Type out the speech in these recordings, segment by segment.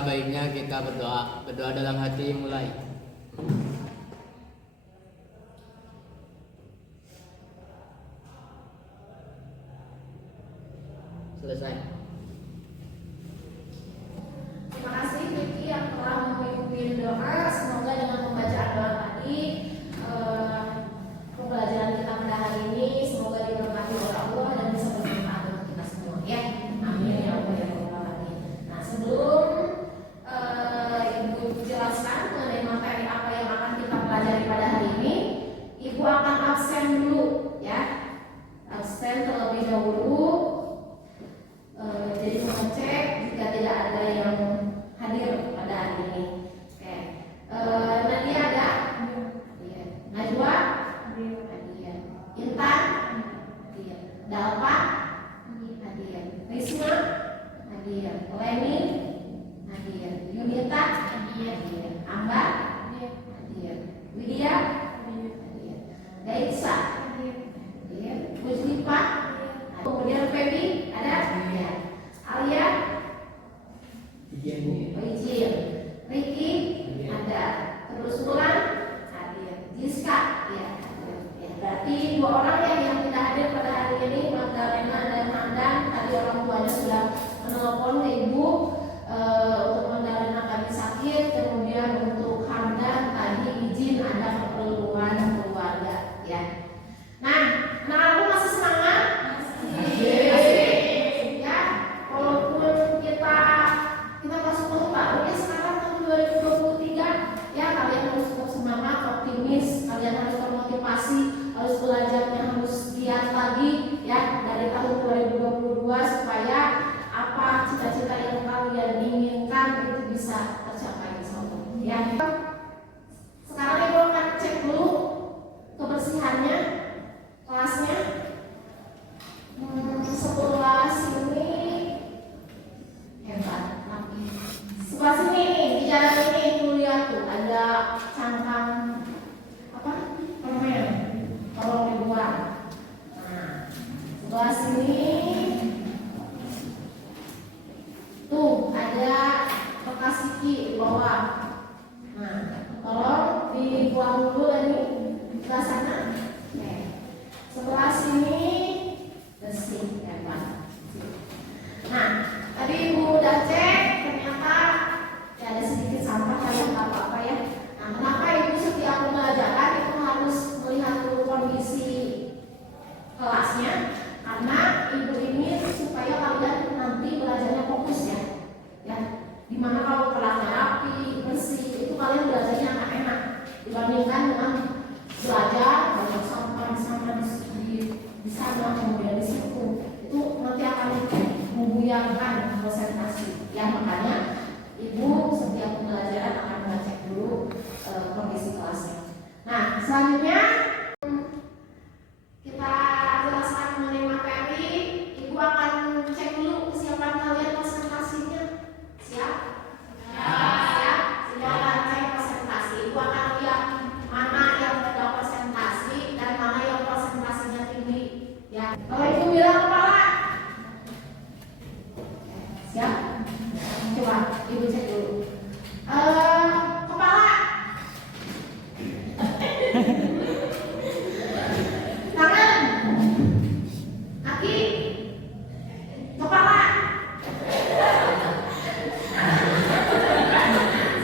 alangkah baiknya kita berdoa. Berdoa dalam hati mulai. Selesai. Terima kasih Vicky yang telah memimpin doa. Semoga dengan pembacaan doa tadi pembelajaran kita pada hari ini semoga diberkati oleh Allah dan bisa bermanfaat untuk kita semua ya. Amin ya Allah ya Rabbal Alamin. Nah, sebelum Ibu jelaskan mengenai materi apa yang akan kita pelajari pada hari ini, Ibu akan absen dulu ya. Absen terlebih dahulu. Jadi mengecek jika tidak ada yang hadir pada hari ini. Oke. Nadia ada? Iya. Najwa? Hadir. Intan? Hadir. Dalpa? Hadir. Risma? Hadir. Leni? Hadir. Yunita? Hadir. Ambar? Hadir. Widya? Hadir. Daisa? Hadir. Muslifa? Kemudian Feby ada? Ya. Alia? Izin. Ricky? Ada. Terus Mulan? Hadir. Jiska? Ya. Berarti 2 orang yang tidak hadir pada hari ini, Magdalena dan Handan. Tadi orang tuanya sudah menelpon ke Ibu untuk Magdalena tadi sakit, kemudian untuk Handan tadi izin ada keperluan keluarga. Ya. Nah, anak-anakku masih semangat? Ya, walaupun kita masuk tahun baru ya sekarang tahun 2023 ya, kalian harus tetap semangat, optimis, kalian harus termotivasi, harus belajarnya harus giat lagi ya dari tahun 2022 supaya apa cita-cita yang kalian inginkan itu bisa tercapai insyaallah ya. Sekarang Ibu akan cek dulu kebersihannya kelasnya. Sebelah sini hebat, sebelah sini nih di jalan ini itu lihat tuh ada cangkang apa permen, tolong dibuang. Nah, sebelah sini tuh ada bekas gigi di bawah. Nah, tolong dibuang dulu ini sebelah sana. Oke. Sebelah sini bersih hebat. Nah, tadi Ibu udah cek ternyata ya ada sedikit sampah kayak nggak apa-apa ya. Nah, kenapa Ibu setiap pembelajaran itu harus melihat dulu kondisi kelasnya? Karena Ibu ini supaya kalian nanti belajarnya fokus ya. Ya, dimana kalau kelasnya rapi, bersih, itu kalian belajarnya akan enak dibandingkan dengan belajar banyak sampah di sana kemudian di situ, itu nanti akan membuyarkan konsentrasi. Ya, makanya Ibu setiap pembelajaran akan mengecek dulu kondisi kelasnya. Nah, selanjutnya kita jelaskan mengenai materi. Ibu akan cek dulu kesiapan kalian konsentrasinya. Siap? Siap. Silakan cek konsentrasi. Ibu akan lihat mana yang tidak konsentrasi dan mana yang konsentrasinya tinggi. Ya. Kalau Ibu bilang kepala, siap? Coba Ibu cek dulu. Kepala. Tangan. Kaki. Kepala.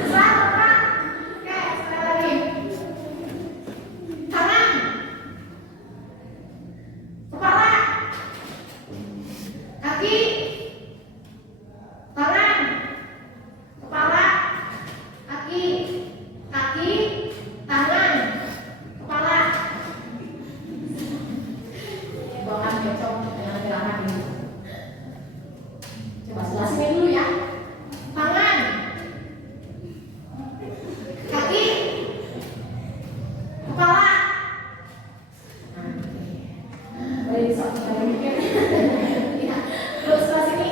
Susah, Pak? Oke, sekali lagi. Tangan. Kepala. Kaki. Tangan. Kepala. Kaki. Kaki. Tangan. Kepala. Bawakan becok dengan gerakan ini. Coba sebelah sini dulu ya. Tangan. Kaki. Kepala. Baik, saya mikir. Ya, terus sebelah sini.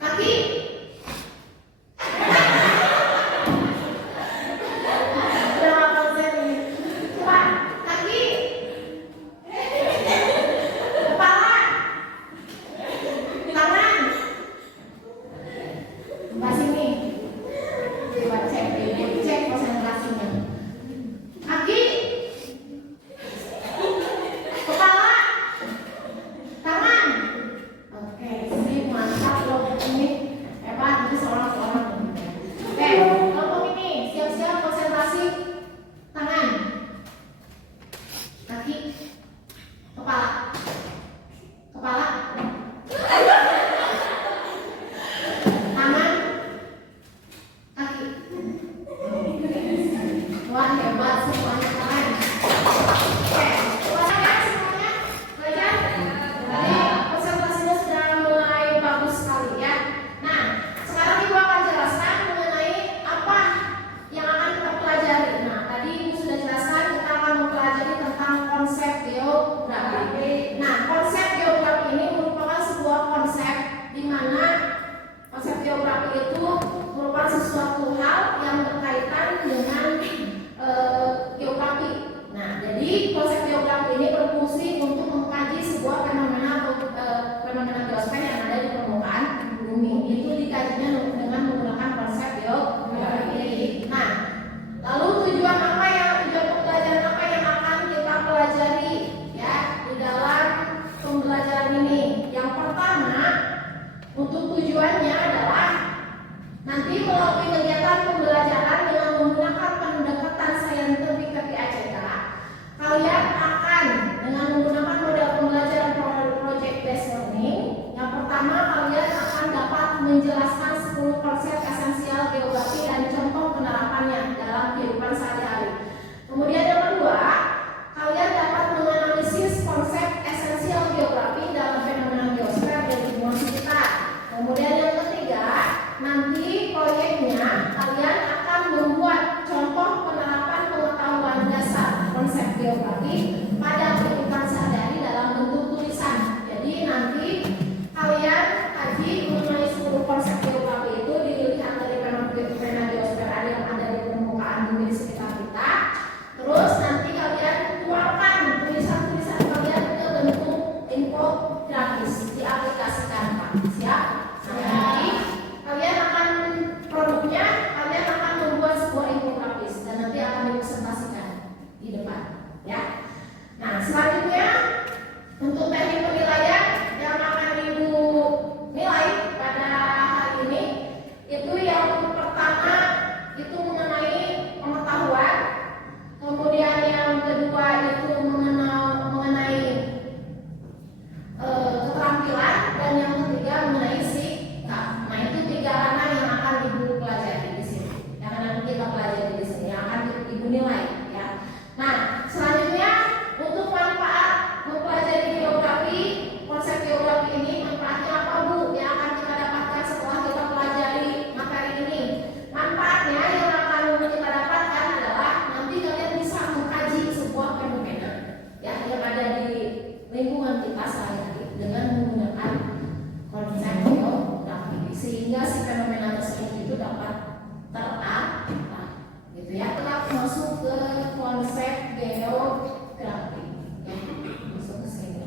Kaki. Berapa persen ini? Coba kaki. Kepala. Tangan. Sebelah sini. hanya seorang. Oke, kelompok ini siap-siap konsentrasi. Tangan, kaki, kepala, tangan, kaki. Wah, hebat semuanya kalian. Oke, puas ya semuanya? Belajar? Tadi konsentrasinya sudah mulai bagus sekali ya. Nah, sekarang Ibu akan jelaskan mengenai apa yang akan kita pelajari. Nah, tadi Ibu sudah jelaskan kita akan mempelajari tentang konsep geografi. Nah, konsep geografi ini merupakan sebuah konsep di mana konsep geografi itu merupakan sesuatu hal yang berkaitan dengan geografi. Nah, jadi konsep geografi ini berfungsi untuk mengkaji sebuah fenomena geosfer yang ada di permukaan bumi. Itu dikajinya dengan menggunakan konsep geografi. Nah, lalu tujuan pembelajaran apa yang akan kita pelajari ya di dalam pembelajaran ini? Yang pertama, untuk tujuannya adalah nanti melalui kegiatan pembelajaran dengan menggunakan pendekatan saintifik KPACK, kalian akan dengan menggunakan model pembelajaran project based learning. Yang pertama, kalian akan dapat menjelaskan 10 konsep esensial geografi dan contoh penerapannya dalam kehidupan sehari-hari. Kemudian yang kedua, kalian dapat menganalisis konsep esensial geografi dalam fenomena geosfer dan lingkungan sekitar. Kemudian yang ketiga, nanti proyeknya kalian akan membuat contoh penerapan pengetahuan dasar konsep geografi pada kehidupan sehari-hari dalam bentuk tulisan. Jadi nanti kalian kaji mengenai 10 konsep geografi itu dilihat dari fenomena geosfer yang ada di permukaan bumi di sekitar kita. Terus nanti kalian tuangkan tulisan-tulisan kalian ke bentuk infografis, diaplikasikan Pak. Siap? Jadi kalian akan produknya, kalian akan membuat sebuah infografis dan nanti akan dipresentasikan di depan, ya. Nah, selanjutnya untuk teknik penilaian yang akan Ibu nilai pada hari ini itu yang pertama itu mengenai pengetahuan, kemudian yang kedua itu mengenai keterampilan, dan yang ketiga mengenai sikap. Nah, itu 3 ranah yang akan Ibu pelajari di sini, yang akan kita pelajari di sini, yang akan Ibu nilai, ya. Nah, selanjutnya untuk manfaat mempelajari geografi, konsep geografi ini manfaatnya apa Bu? Yang akan kita dapatkan setelah kita pelajari materi ini. Manfaatnya yang akan kita dapatkan adalah nanti kalian bisa mengkaji sebuah fenomena ya yang ada di lingkungan kita sehari-hari dengan menggunakan konsep geografi, sehingga si fenomena tersebut itu dapat teratasi, gitu ya. Tetap masuk ke konsep geografi, ya, masuk ke sini.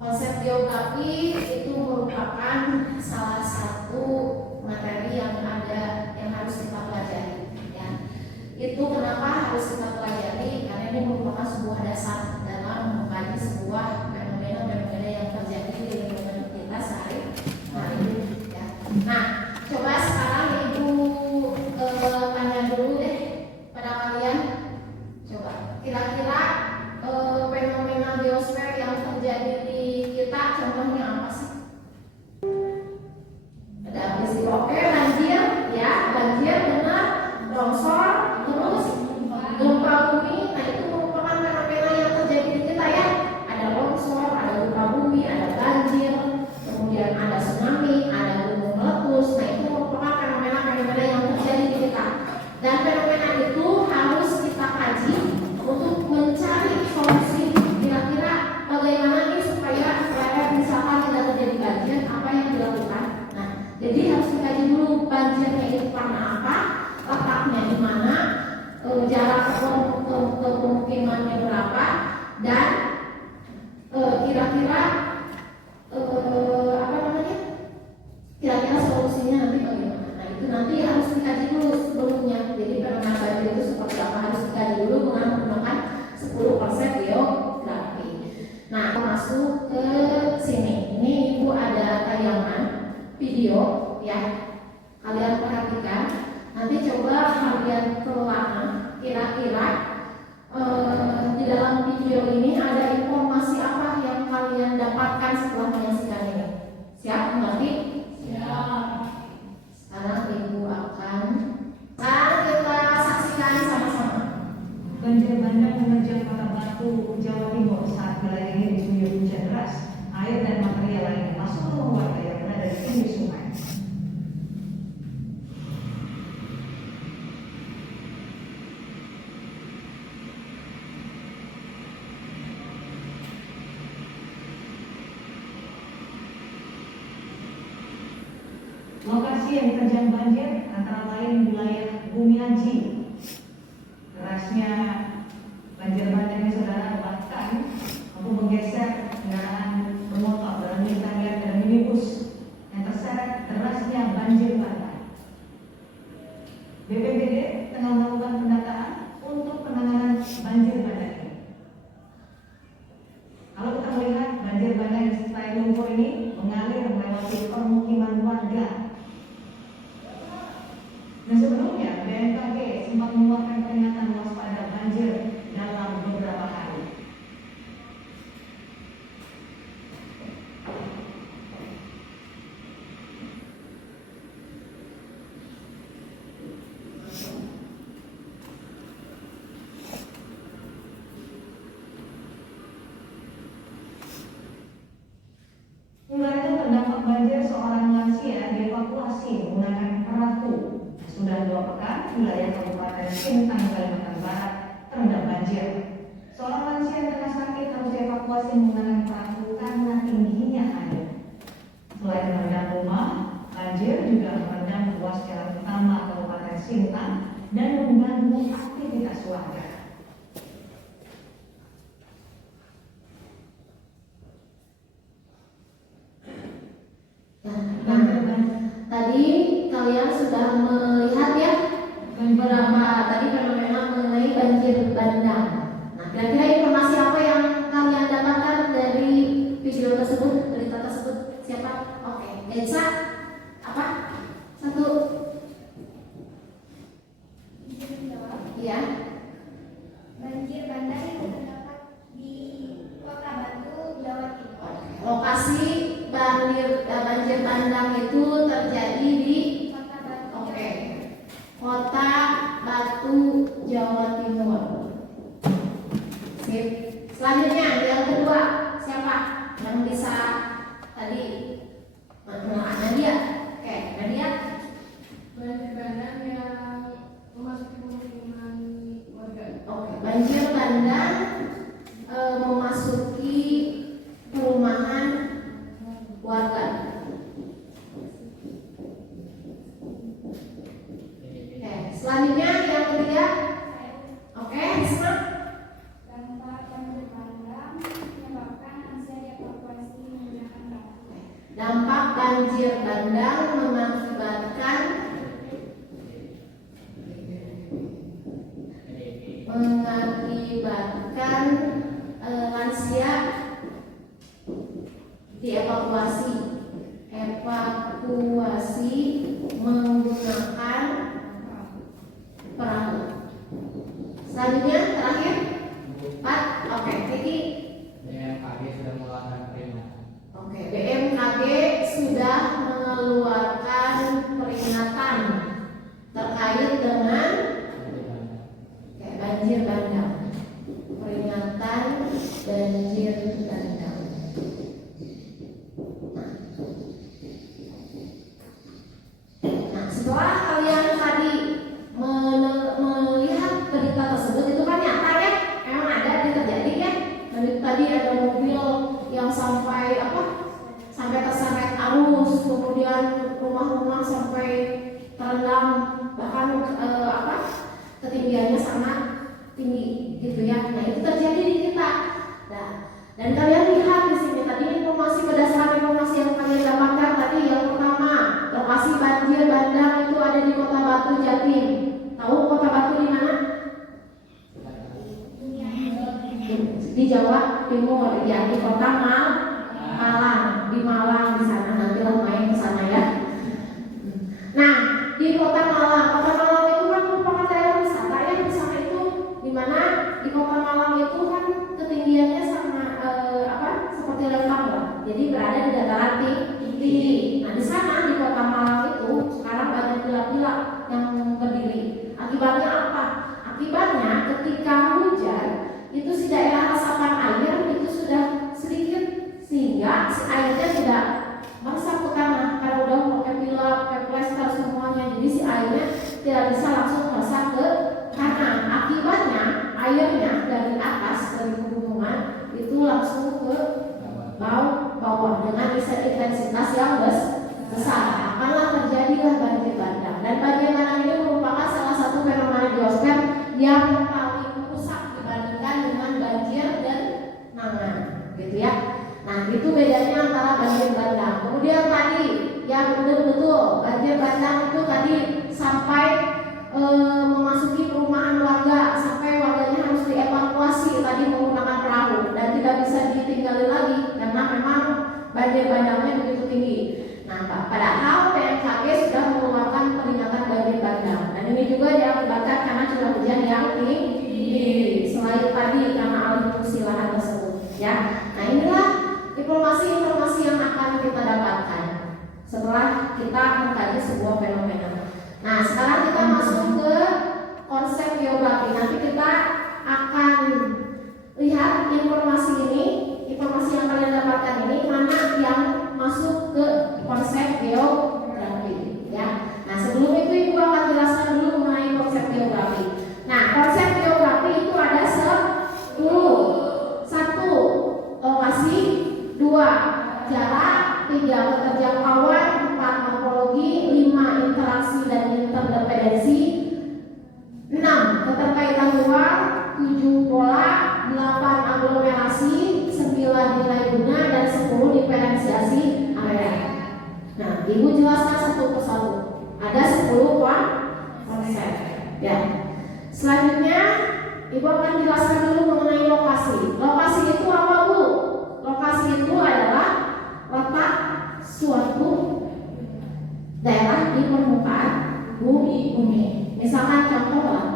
Konsep geografi itu merupakan salah satu materi yang harus kita pelajari, ya. Itu kenapa harus kita pelajari? Karena ini merupakan sebuah dasar dalam mengkaji sebuah fenomena yang terjadi di lingkungan kita sehari-hari, ya. Nah, coba sekarang Ibu tanya dulu deh pada kalian. Coba kira-kira fenomena geosfer yang terjadi di kita contohnya apa sih? Ada peristiwa banjir, ya, banjir benar, longsor, terus gempa bumi. Nah, itu merupakan fenomena yang terjadi di kita, ya. Ada longsor, ada gempa bumi, ada banjir, kemudian ada tsunami, ada gunung meletus. Nah, itu merupakan fenomena-fenomena yang terjadi di kita. Dan fenomena itu harus kita kaji untuk mencari solusi. Kira-kira bagaimana nih supaya misalkan tidak terjadi banjir, apa yang dilakukan? Nah, jadi harus dikaji dulu banjirnya itu karena apa, letaknya di mana, jarak ke pemukimannya berapa, dan kira-kira kira-kira solusinya nanti bagaimana. Nah, itu nanti harus dikaji dulu sebelumnya. Jadi fenomena banjir itu seperti apa harus dikaji dulu dengan menggunakan 10 konsep geografi. Nah, masuk ke sini. Ini Ibu ada tayangan video video ya. Kalian perhatikan. Nanti coba kalian kelola kira-kira di dalam video ini ada informasi apa yang kalian dapatkan setelah menyaksikan ini. Siap mengerti? Siap. Sekarang Ibu akan kita saksikan sama-sama. Banjir bandang menerjang Kota Batu, Jawa Timur saat wilayah ini diguyur hujan deras. Air dan material lainnya masuk ke rumah warga yang berada di pinggir sungai. Lokasi yang diterjang banjir antara lain wilayah Bumi Aji. Derasnya banjir bandang yang saudara bahkan mampu menggeser kendaraan bermotor, berani tangga dan minibus yang terseret derasnya banjir bandang. BPBD tengah melakukan pendataan untuk penanganan banjir bandang ini. Kalau kita melihat banjir bandang yang disertai lumpur ini mengalir melewati permukiman warga. Dan sebelumnya BMKG sempat mengeluarkan peringatan waspada banjir dalam beberapa hari. Keluarga terdampak banjir seorang lansia dievakuasi menggunakan perahu. Sudah 2 pekan, wilayah Kabupaten Sintang, Kalimantan Barat terendam banjir. Seorang lansia yang tengah sakit harus dievakuasi menggunakan perahu karena tingginya air. Selain merendam rumah, banjir juga merendam ruas jalan utama Kabupaten Sintang dan mengganggu aktivitas warga. Tadi kalian sudah melihat ya beberapa tadi fenomena mengenai banjir bandang. Nah, kira-kira informasi apa yang kalian dapatkan dari video tersebut, berita tersebut? Siapa? Oke, Elsa. Apa? 1. Iya. Banjir bandang yang terdapat di Kota Batu, Jawa Timur. Lokasi banjir bandang itu terjadi di Kota Batu. Oke. Kota Batu, Jawa Timur. Sip. Selanjutnya yang kedua, siapa yang bisa tadi? Nadia. Oke, Nadia. Banjir bandang yang memasuki pemukiman warga. Oke, banjir bandang memasuki perumahan warga. Oke, selanjutnya yang ketiga. Oke, Risma. Dampak banjir bandang menyebabkan lansia dievakuasi menggunakan perahu. Dampak banjir bandang mengakibatkan lansia dievakuasi menggunakan perahu. Selanjutnya terakhir 4. Oke, Kiki. BMKG sudah mengeluarkan peringatan. Oke, BMKG sudah mengeluarkan peringatan terkait dengan banjir bandang. Peringatan banjir bandang. Nah, setelah kalian tadi melihat berita tersebut, itu kan nyata ya, memang ada terjadi ya. Tadi ada mobil yang sampai terseret arus, kemudian rumah-rumah sampai terendam, bahkan ketinggiannya sangat tinggi gitu ya. Nah, itu terjadi di kita. Nah, dan kalian lihat di sini tadi berdasarkan informasi yang kalian dapatkan tadi, yang pertama, lokasi banjir bandang itu ada di Kota Batu, Jatim. Tahu Kota Batu di mana? Di Jawa Timur ya, di Kota Malang, di sana. Nanti lo main ke sana ya. tidak bisa langsung meresap ke kanan. Akibatnya airnya dari atas dari pegunungan itu langsung ke bawah dengan intensitas yang besar. Akanlah terjadilah banjir bandang. Dan banjir bandang ini merupakan salah satu fenomena geosfer yang paling rusak dibandingkan dengan banjir dan nangan, gitu ya. Nah, itu bedanya antara banjir bandang. Kemudian tadi yang betul banjir bandang itu tadi sampai memasuki perumahan warga, sampai warganya harus dievakuasi tadi menggunakan perahu dan tidak bisa ditinggali lagi karena memang banjir bandangnya begitu tinggi. Nah, padahal BMKG sudah mengeluarkan peringatan banjir bandang dan ini juga diakibatkan karena curah hujan yang tinggi. Selain tadi karena alih fungsi lahan tersebut, ya. Nah, inilah informasi-informasi yang akan kita dapatkan setelah kita mengkaji sebuah fenomena. Nah, sekarang kita masuk ke konsep geografi. Nanti kita akan lihat informasi ini, informasi yang kalian dapatkan ini mana yang masuk ke konsep geografi, ya. Nah, sebelum itu Ibu akan jelaskan dulu mengenai konsep geografi. Nah, konsep geografi itu ada 10. 1. Lokasi, 2. Jarak, 3. Keterjangkauan, 4. Morfologi, 5. Interaksi dan interdependensi, 6. Keterkaitan luar, 7. Pola, 8. Aglomerasi, 9. Nilai guna, dan 10. Diferensiasi area. Nah, Ibu jelaskan satu persatu. Ada 10 konsep, ya. Selanjutnya Ibu akan jelaskan dulu mengenai lokasi. Lokasi itu apa, Bu? Lokasi itu adalah letak suatu daerah di permukaan bumi. Misalkan contoh lah,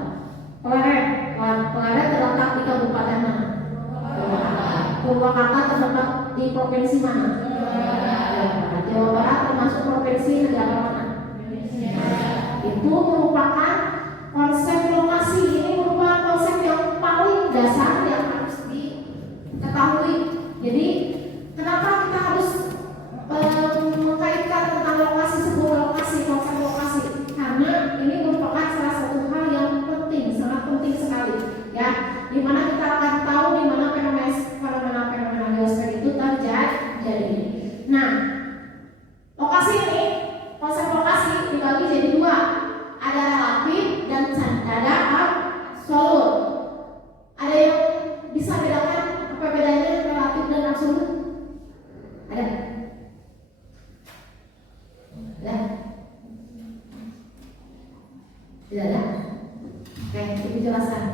Pleret terletak di kabupaten mana? Purwakarta terletak di provinsi mana? Jawa Barat termasuk provinsi negara mana? Itu merupakan konsep lokasi. Ini merupakan konsep yang paling dasar yang harus diketahui. Jadi kenapa kita harus mengkaitkan tentang lokasi, sebuah lokasi, konsep lokasi? Karena ini merupakan salah satu hal yang penting, sangat penting sekali, ya. Dimana kita akan tahu di mana fenomena geosfer itu terjadi. Nah, lokasi ini, konsep lokasi dibagi jadi 2. Ada relatif dan ada absolut. Ada yang bisa bedakan apa bedanya relatif dan absolut? Ada? Ada? Tidak ada? Oke, Ibu jelaskan.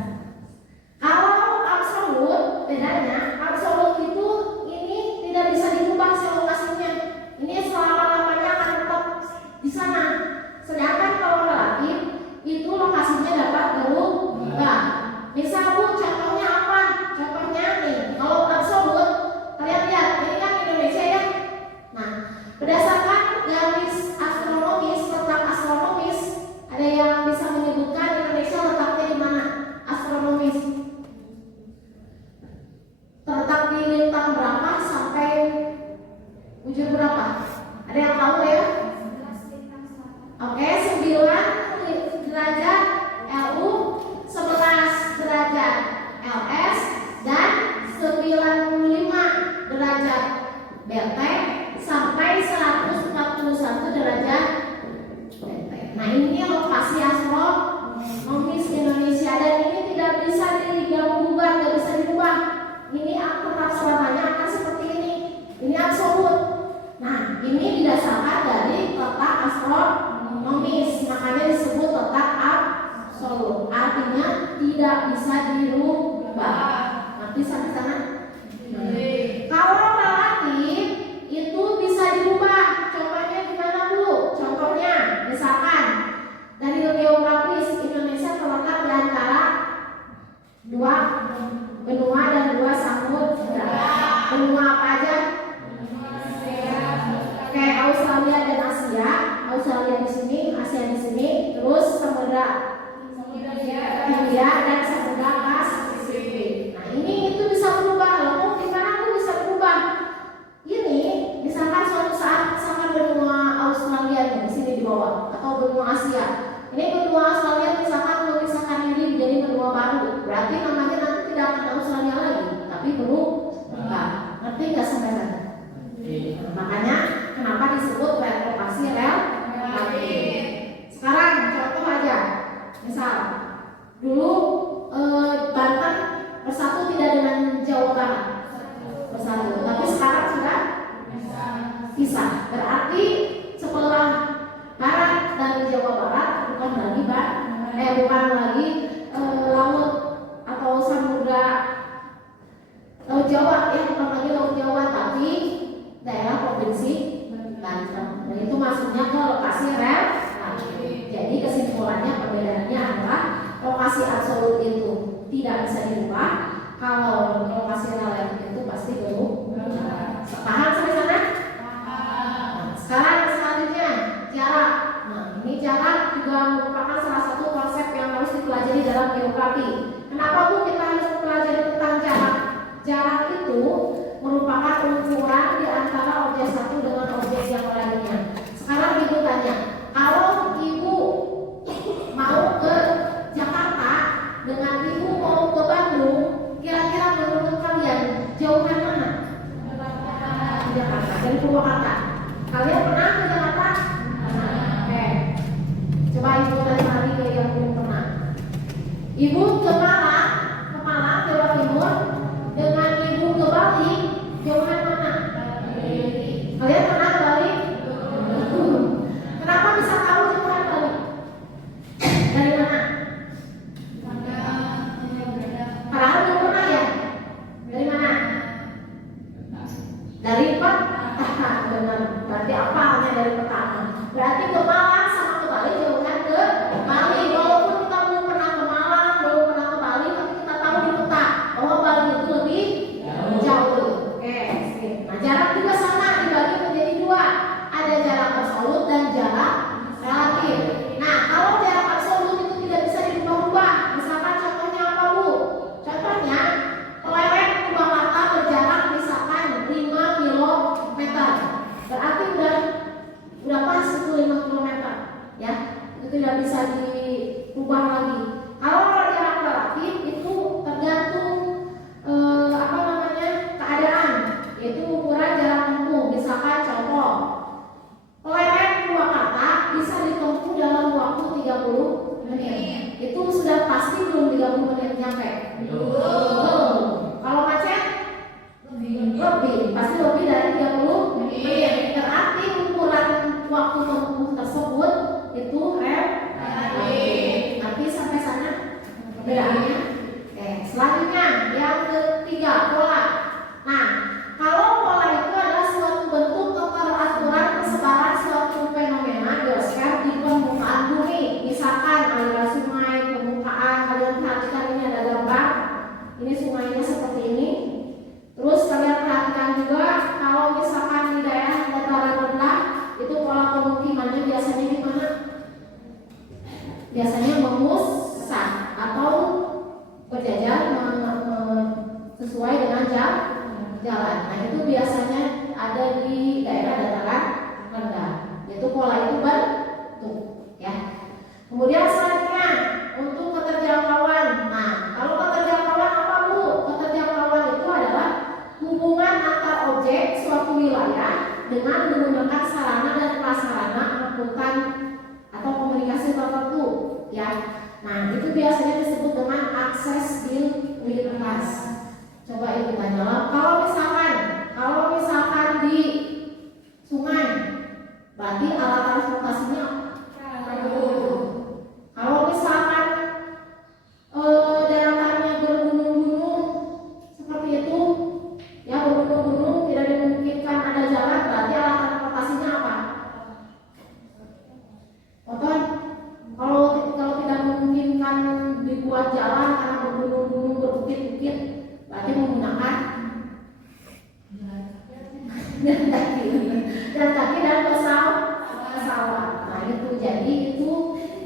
Kalau absolut, bedanya absolut itu ini tidak bisa dirubah lokasinya. Ini selama-lamanya akan tetap di sana. Sedangkan kalau relatif itu lokasinya dapat berubah. Misal, Bu, contohnya apa? Contohnya nih, kalau absolut, kalian lihat, ini kan Indonesia ya. Nah, berdasarkan garis astronomis, letak astronomis, ada yang bisa menyebutkan Indonesia letaknya di mana? Astronomis. Terletak di lintang berapa sampai bujur berapa? Ada yang tahu ya? Oke, 9 derajat LU, 11 derajat LS, dan 95 derajat BT sampai 141 derajat BT. Nah, ini lokasi astronomis Indonesia dan ini tidak bisa diganggu-gugat, tidak bisa dirubah. Ini tetap selamanya akan seperti ini. Ini absolut. Nah, ini didasarkan dari letak astronomis, makanya disebut letak absolut. Artinya tidak bisa dirubah. Nanti sampai sana. Kalau relatif itu bisa dirubah. Contohnya gimana, Bu? Contohnya, misalkan dari geografis Indonesia terletak di antara 2 benua dan 2 samudra. Benua apa aja? Kayak Australia dan Asia. Australia di sini, Asia di sini, terus samudra India dan samudra Pasifik. Nah, ini itu bisa berubah. Lalu gimana tuh bisa berubah? Ini misalkan suatu saat sama benua Australia di sini di bawah atau benua Asia. Ini benua benua asalnya misalkan memisahkan diri menjadi benua baru, berarti namanya nanti tidak akan Australia lagi, tapi berubah. Ngerti nggak sampai sana? Makanya kenapa disebut relokasi relatif. Sekarang contoh aja, misal dulu Banten bersatu tidak dengan Jawa Barat, bersatu, tapi sekarang sudah pisah. Berarti setelah Barat dan Jawa Barat bukan lagi laut atau samudra laut Jawa, bukan lagi laut Jawa, tapi daerah provinsi Banten. Dan itu maksudnya ke lokasi relatif. Jadi kesimpulannya perbedaannya adalah lokasi absolut itu tidak bisa dirubah, kalau lokasi relatif itu pasti berubah. Paham sampai sana? Sekarang selanjutnya jarak. Nah, ini jarak juga merupakan salah satu konsep yang harus dipelajari dalam geografi. Kenapa Bu kita harus mempelajari tentang jarak? Jarak itu merupakan ukuran di antara objek satu dengan objek yang lainnya. Sekarang Ibu tanya, kalau Ibu mau ke Jakarta dengan Ibu mau ke Bandung, kira-kira menurut kalian jauhan mana? Jakarta, dari Purwakarta. Kalian pernah ke Jakarta? Oke. Coba Ibu tadi ke yang belum pernah. Ibu ke Malang, Jawa Timur, dengan Ibu ke Bali, jauhan mana? Kalian pernah ke Bali? Kenapa bisa tahu jauhan Bali? Dari mana? Padahal belum pernah ya? Dari mana? Dari benar. Berarti apalnya dari pertama? Berarti ke Malang sama ke Bali jauhan ke Bali. Walaupun kita belum pernah ke Malang, belum pernah ke Bali, tapi kita tahu di peta bahwa Bali itu lebih jauh. Oke, sip. Nah, jarak juga sama dibagi menjadi dua. Ada jarak absolut dan jarak relatif. Nah, kalau jarak absolut itu tidak bisa dirubah-ubah. Misalkan contohnya apa Bu? Contohnya lereng Purwakarta berjarak misalkan 5 kilometer. Berarti udah pas itu 5 kilometer, ya. Itu tidak bisa dirubah lagi. Kalau jarak relatif itu tergantung keadaan, yaitu ukuran jarak tempuh. Misalkan contoh, lereng Purwakarta bisa ditempuh dalam waktu 30 menit. Itu sudah pasti belum 30 menit nyampe. Kalau macet lebih, pasti lebih dari 30 menit. Berarti ukuran waktu tempuh tersebut itu relatif. Tapi sampai sana perbedaannya. Oke, selanjutnya yang ketiga, pola. Nah, kalau pola itu adalah suatu bentuk keteraturan persebaran suatu fenomena geosfer di permukaan bumi. Misalkan aliran sungai, permukaan, kalian perhatikan ini ada gambar. Ini sungainya seperti ini. Terus kalian perhatikan juga kalau misalkan di daerah dataran rendah itu pola pemukimannya biasanya di mana? Biasanya memusat atau berjajar sesuai dengan jalan. Nah, itu biasanya ada di daerah dataran rendah. Itu pola itu bentuk, ya. Kemudian selanjutnya untuk keterjangkauan. Nah, kalau keterjangkauan apa Bu? Keterjangkauan itu adalah hubungan antar objek suatu wilayah dengan menggunakan sarana dan prasarana angkutan atau komunikasi tertentu, ya. Nah, itu biasanya disebut dengan aksesibilitas. Coba Ibu tanya, kalau misalkan di sungai, berarti alat transportasinya kalau misalkan daratannya bergunung-gunung seperti itu, ya bergunung-gunung tidak dimungkinkan ada jalan, berarti alat transportasinya apa? Motor. Kalau tidak memungkinkan dibuat jalan karena bergunung-gunung berbukit-bukit, berarti menggunakan dan kaki dan pesawat. Nah, itu jadi itu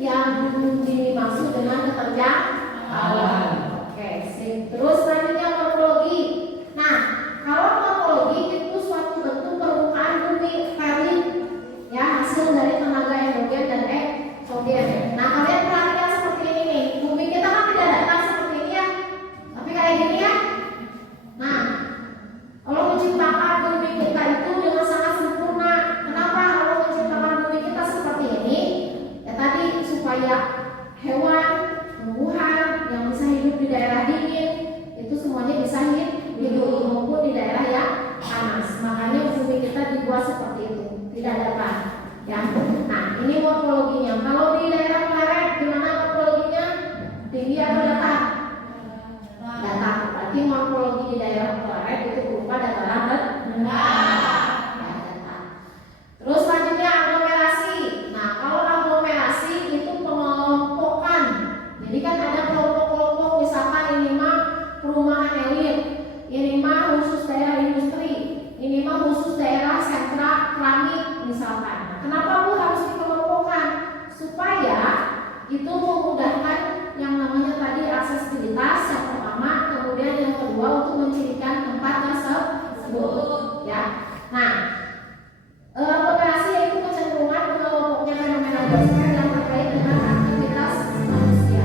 yang dimaksud dengan keterjangkauan. Oke, sip. Terus selanjutnya morfologi. Nah, kalau morfologi itu suatu bentuk permukaan bumi valid, ya, hasil dari tenaga endogen dan eksogen. Nah, kalian tersebut, ya. Nah, aglomerasi yaitu kecenderungan mengelompoknya fenomena biosfer yang terkait dengan aktivitas manusia.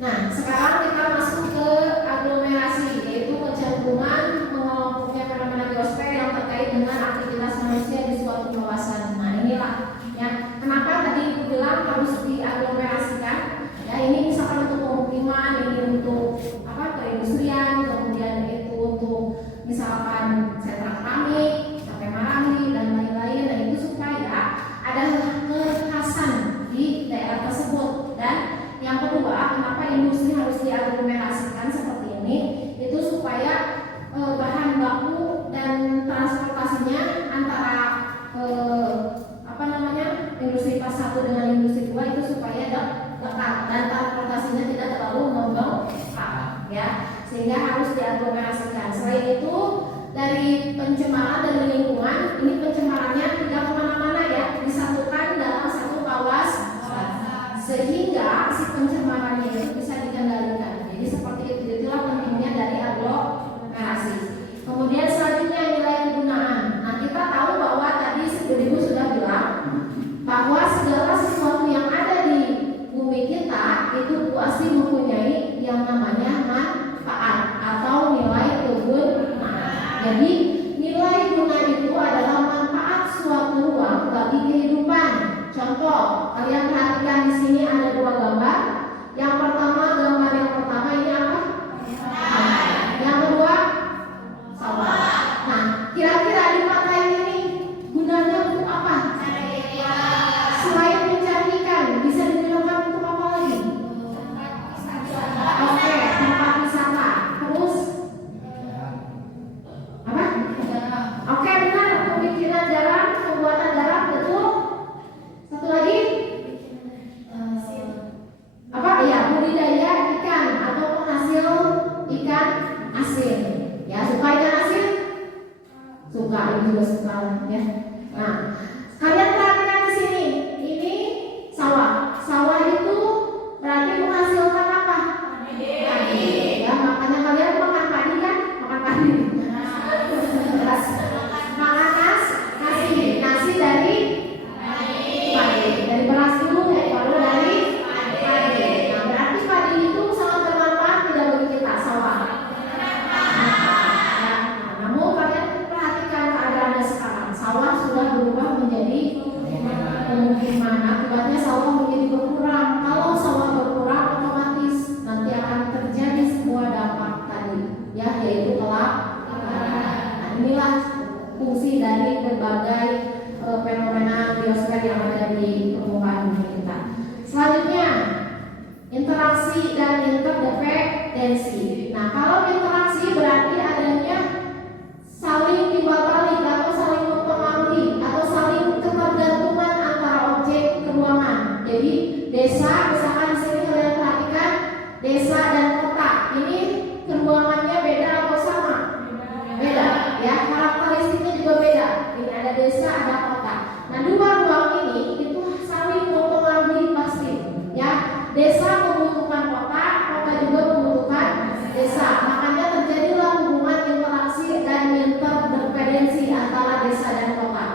Nah, sekarang kita masuk ke aglomerasi, yaitu kecenderungan mengelompoknya fenomena biosfer yang terkait dengan aktivitas manusia di suatu kawasan. Nah, inilah ya kenapa tadi Ibu bilang harus diaglomerasikan. Ya, ini misalkan untuk pemukiman, ini untuk perindustrian, kemudian itu untuk misalkan sentra keramik, sampai Marahi dan lain-lain. Nah, itu supaya ada kekhasan di daerah tersebut. Dan yang kedua, kenapa industri harus diaglomerasikan seperti ini? Itu supaya bahan baku dan transportasinya antara industri pas 1 dengan industri 2 itu supaya dekat dan transportasinya tidak terlalu membengkak, ya, sehingga harus diaglomerasikan. Selain itu, dari pencemaran dari lingkungan, ini pencemarannya tidak kemana-mana, ya, disatukan dalam satu kawasan sehingga si pencemarannya itu bisa dikendalikan. Jadi seperti itu, itulah pentingnya dari aglomerasi. Kemudian selanjutnya nilai kegunaan. Nah, kita tahu bahwa tadi Ibu sudah bilang bahwa segala sesuatu yang ada di bumi kita itu pasti mempunyai yang namanya manfaat atau nilai kegunaan. Jadi nilai guna itu adalah manfaat suatu ruang bagi kehidupan. Contoh, kalian perhatikan di sini ada 2 gambar. Yang pertama, gambar yang pertama ini apa? Yang kedua, sawah. Nah, kira-kira di pantai ini gunanya untuk apa? Selain mencari ikan, bisa digunakan untuk apa lagi? Oke, tempat wisata. Terus apa? Oke, benar, pembikinan jalan, pembuatan jalan, betul. Satu lagi apa? Ya, budidaya ikan atau penghasil ikan asin. Ya, suka ikan asin? Suka, ini juga suka, ya. Nah, kalian perhatikan di sini. Ini sawah. Sawah itu berarti menghasilkan apa? Padi. Ya, makanya kalian makan padi kan? Makan padi. Makan nasi dari padi. Dari beras dulu, baru dari padi. Nah, berarti padi itu sangat bermanfaat tidak bagi kita, sawah. Ya, namun kalian perhatikan keadaannya sekarang. Sawah sudah berubah menjadi pemukiman. Akibatnya sawah menjadi berkurang. Kalau sawah berkurang, otomatis nanti akan terjadi sebuah dampak tadi, ya, yaitu kelaparan. Nah, inilah fungsi dari berbagai fenomena biosfer yang ada di permukaan bumi kita. Selanjutnya, interaksi dan interdependensi. Nah, kalau interaksi berarti adanya saling timbal balik atau saling mempengaruhi atau saling ketergantungan antara objek ke ruangan. Jadi desa, misalkan di sini kalian perhatikan desa dan kota, ini keruangannya beda atau sama? Beda, ya, karakteristiknya juga beda. Ini ada desa, ada kota. Nah, 2 ruang ini itu saling mempengaruhi pasti, ya. Desa membutuhkan kota, kota juga membutuhkan desa. Makanya terjadilah hubungan interaksi dan interdependensi antara desa dan kota.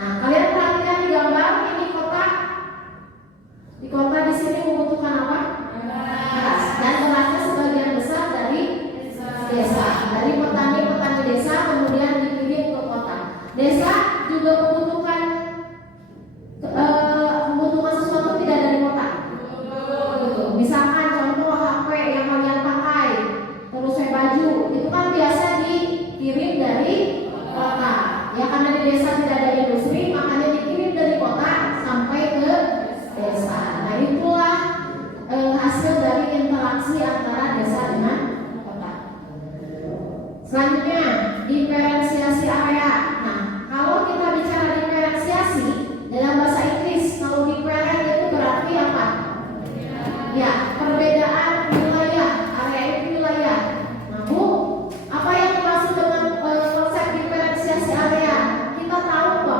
Nah, kalian perhatikan di gambar ini kota. Di kota di sini membutuhkan apa? Beras. Dan berasnya sebagian besar dari desa. Dari petani-petani desa kemudian dikirim ke kota. Desa juga membutuhkan sesuatu tidak dari kota. Betul. Misalkan contoh HP yang kalian pakai, terus baju, itu kan biasa dikirim dari kota. Ya, karena di desa tidak ada industri, makanya dikirim dari kota sampai ke desa. Nah, itulah hasil dari interaksi antara desa dengan kota. Selanjutnya, diferensiasi area. Nah, kalau kita bicara diferensiasi dalam bahasa Inggris, kalau diferent itu berarti apa? Ya, perbedaan wilayah, area itu wilayah. Nah, Bu, apa yang dimaksud dengan konsep diferensiasi area? Kita tahu bahwa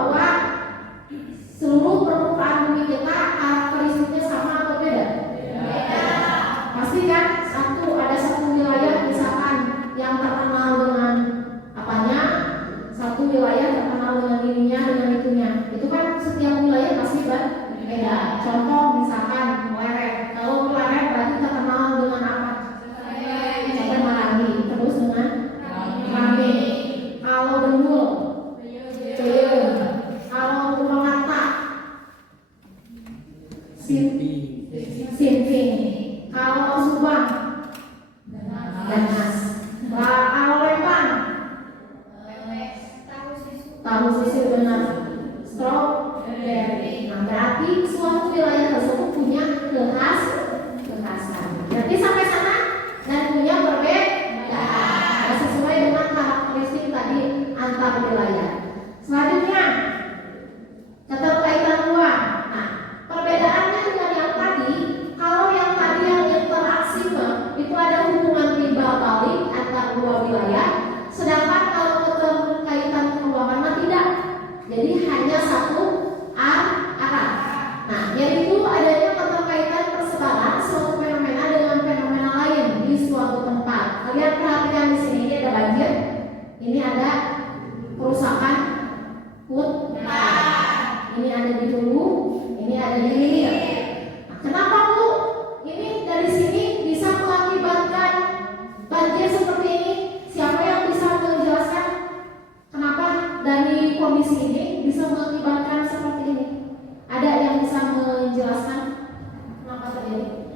ganas. Kalau lempang, tahu susu benar. Strawberry. Nah, berarti suatu wilayah tersebut punya kekhasan. Berarti sampai sana dan punya perbedaan sesuai dengan karakteristik tadi antar wilayah. Selanjutnya keterkaitan ruang. Nah, perbedaannya dengan yang tadi, kalau yang tadi yang interaksime itu ada hubungan timbal balik antar dua wilayah, sedangkan kalau keterkaitan keruangan tidak. Jadi hanya satu arah. Nah, yaitu adanya keterkaitan persebaran suatu fenomena dengan fenomena lain di suatu tempat. Kalian perhatikan di sini, ini ada banjir, ini ada kerusakan hutan, ini ada di hulu, ini ada di hilir. Nah, kenapa Bu? Ini dari sini bisa mengakibatkan banjir seperti ini. Siapa yang bisa menjelaskan kenapa dari kondisi ini bisa mengakibatkan seperti ini? Ada yang bisa menjelaskan kenapa terjadi?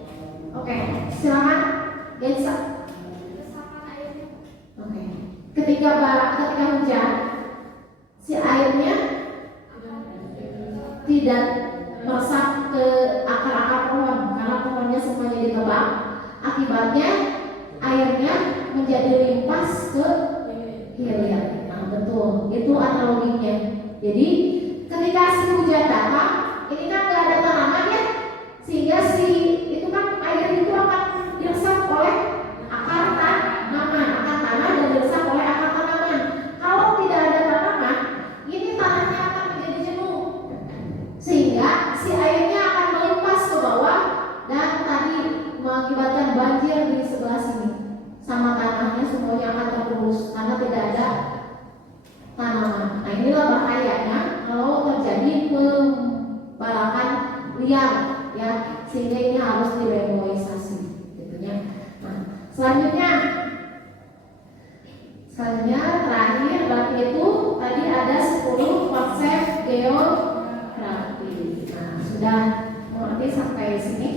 Oke, silakan Gensa. Oke. Ketika hujan, si airnya tidak meresap ke akar-akar pohon karena pohonnya semuanya ditebang. Akibatnya airnya menjadi limpas ke hilir. Nah, betul, itu analoginya. Jadi ketika si hujan datang, ini kan nggak ada tanaman ya, sehingga si itu kan air itu akan diresap oleh akar tanah dan diresap oleh akar tanaman. Kalau tidak ada tanaman, ini tanahnya akan menjadi jenuh, sehingga si airnya akan melimpas ke bawah dan tadi mengakibatkan banjir di sebelah sini. Sama tanahnya semuanya akan tergerus karena tidak ada tanaman. Nah, inilah bahayanya kalau terjadi pembalakan liar ya, sehingga ini harus direboisasi gitu ya. Nah, selanjutnya terakhir berarti itu tadi ada 10 konsep geografi. Nah, sudah mengerti sampai sini?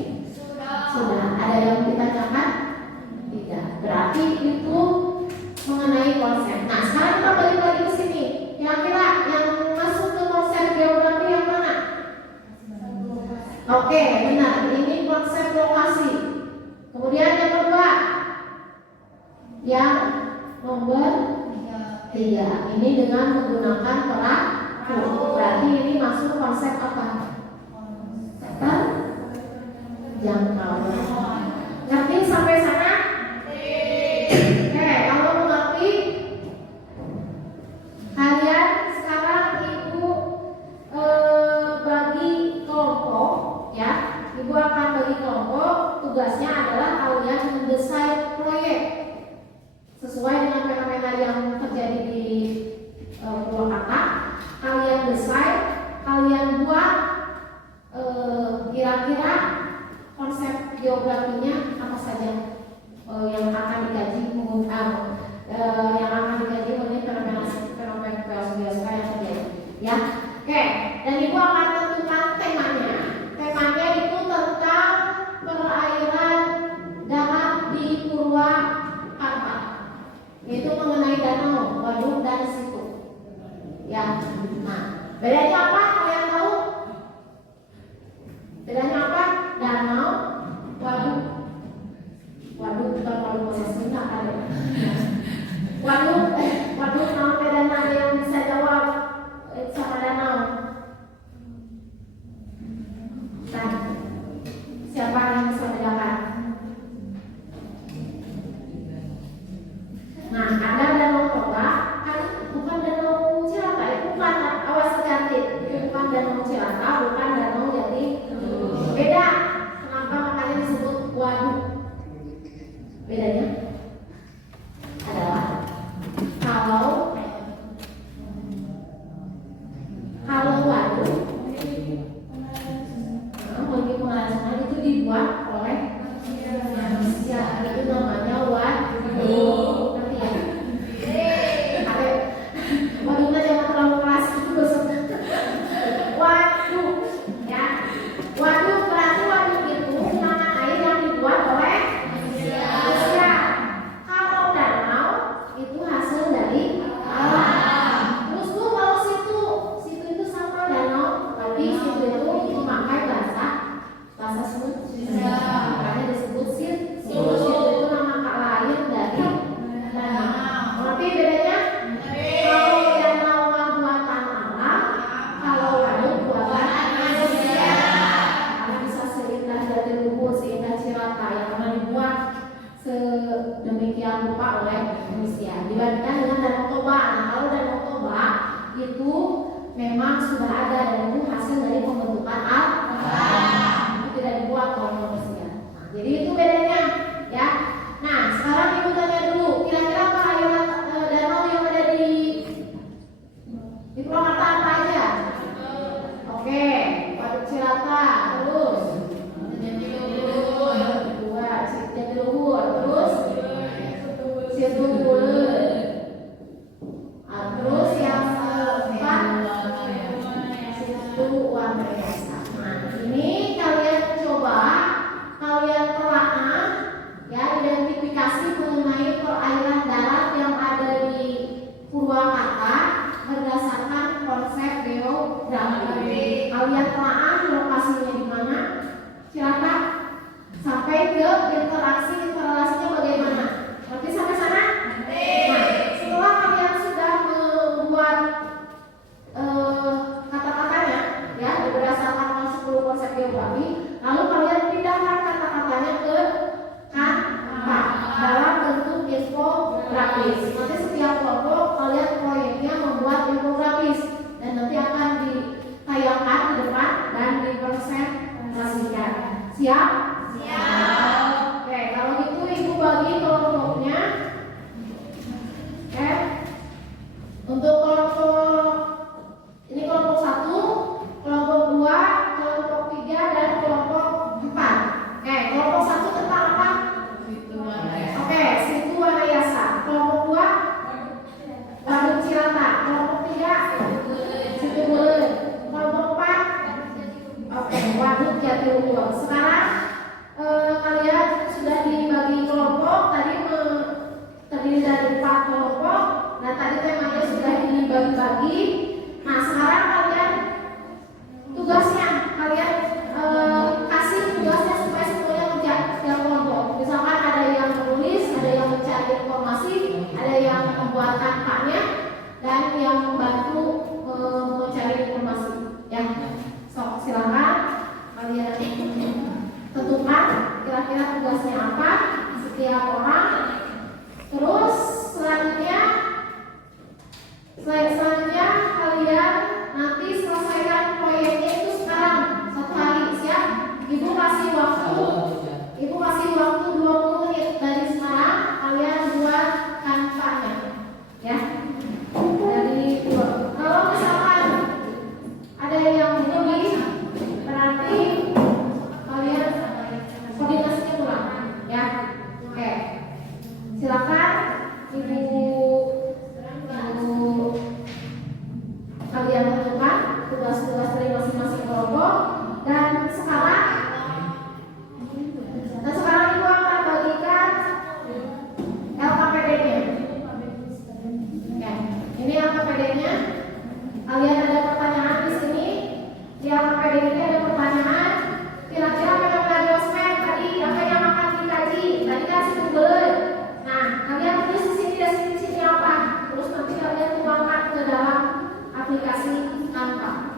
Sudah. Ada yang ditanyakan? Tidak. Berarti itu mengenai konsep. Nah, sekarang kita balik lagi ke sini. Kira-kira yang masuk ke konsep geografi yang mana? Oke, benar. Ini konsep lokasi. Kemudian yang kedua, yang nomor 3. Ini dengan menggunakan perahu. Berarti ini masuk konsep apa? Terjangkau. Ngerti sampai sana? Oke, kalau mengerti, kalian sekarang Ibu bagi kelompok ya. Ibu akan bagi kelompok. Tugasnya adalah kalian mendesain proyek sesuai dengan fenomena yang terjadi di Purwakarta. Kalian desain, kalian buat kira-kira konsep geografinya apa saja yang akan dikaji mengenai fenomena geosfera yang terjadi ya. Oke, dan Ibu akan tentukan temanya. Temanya itu tentang perairan darat di Purwakarta, yaitu mengenai danau, waduk dan situ ya. Nah, bedanya apa? Kalian tahu? Bedanya apa? Danau, waduk bukan waduk posesif, nggak ada. Waduk nama bedanya, ada yang bisa jawab sama danau? Nah, siapa yang bisa menjawab? Nah, ada danau Toba, kan bukan danau Cilata, bukan, awas hati-hati, bukan danau Cilata, bukan danau Jati. Beda. Kenapa makanya disebut waduk? Bedanya adalah kalau waduk bagi pengajaran itu dibuat oleh manusia, itu namanya waduk. Ngerti ya? Waduknya jangan terlalu keras, itu dosa. Waduk ya. Waduk berarti waduk itu genangan air yang dibuat oleh manusia. sedemikian rupa oleh manusia dibandingkan dengan Danau Toba. Nah, kalau Danau Toba itu memang sudah ada dan itu hasil dari pembentukan alam, itu tidak dibuat oleh manusia. Nah, jadi itu bedanya, ya. Nah, sekarang ibu tanya dulu, kira-kira apa aliran danau yang ada di Purwakarta apa aja? Oke, Waduk Cirata, terus Jatiluhur, terus Situbondo, terus yang keempat Situ Wanayasa. Nah, ini kalian coba kalian telaah ya, identifikasi mengenai perairan darat yang ada di Purwakarta berdasarkan konsep geografi. Kalian telaah lokasinya di mana, silakan sampai ke relasinya bagaimana. Berarti sampai sana? Nah, setelah kalian sudah membuat kata-katanya ya berdasarkan 10 konsep geografi, lalu kalian pindahkan kata-katanya ke kanva dalam bentuk infografis. Nanti setiap kelompok kalian proyeknya membuat infografis dan nanti akan ditayangkan di depan dan dipresentasikan. Siap? Oke, kalau gitu ibu bagi kelompoknya. Oke. Untuk kelompok ini kelompok 1, kelompok 2, kelompok 3 dan kelompok 4. Oke, kelompok 1 tentang apa? Oke, Situ Wanayasa. Kelompok 2 Waduk Cirata. Kelompok 3 Situbondo. Kelompok 4 oke, Waduk Jatiluhur. Sekarang kalian sudah dibagi kelompok, terdiri dari 4 kelompok. Nah, tadi temanya sudah dibagi-bagi. Nah, sekarang kalian tugasnya kalian kasih tugasnya supaya semuanya kerja setiap kelompok. Misalkan ada yang menulis, ada yang mencari informasi, ada yang membuat kampanye, dan yang membantu mencari informasi. Ya, so, silakan kalian tentukan kira-kira tugasnya apa setiap orang. Terus selanjutnya kalian nanti selesaikan proyeknya itu sekarang 1 hari, siap? Ibu kasih waktu 20 menit dari sekarang kalian buat kanvanya, ya. Kalau misalkan ada yang lebih, berarti kalian koordinasinya kurang, ya. Oke, silakan ibu kalian tentukan tugas-tugas dari masing-masing kelompok. Dan sekarang ibu akan bagikan LKPD-nya. Oke, ini LKPD-nya. Kalian ada pertanyaan di sini. Di LKPD ini ada pertanyaan. Kira-kira fenomena geosfer tadi apa yang akan dikaji? Tadi kan Situbondo. Nah, kalian tulis di sini apa? Terus nanti kalian tuangkan ke dalam aplikasi Canva.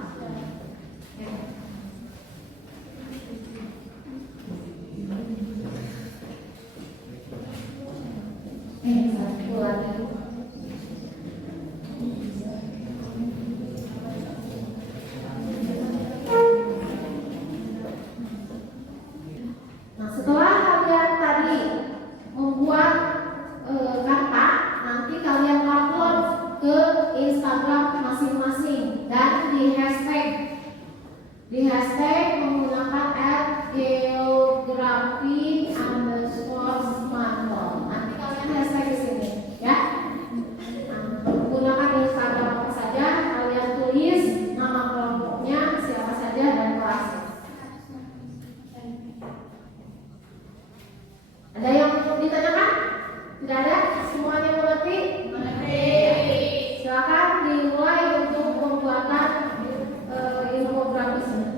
Satu lagi. Nah, setelah kalian tadi membuat Canva, nanti kalian upload ke Instagram masing-masing dan di hashtag menggunakan @geografi_smartphone. Nanti kalian hashtag di sini, ya. Nah, menggunakan Instagram apa saja, kalian tulis nama kelompoknya siapa saja dan kelasnya. Ada yang ditanyakan? Tidak ada? Semuanya mengerti? Silakan dimulai untuk pembuatan infografisnya.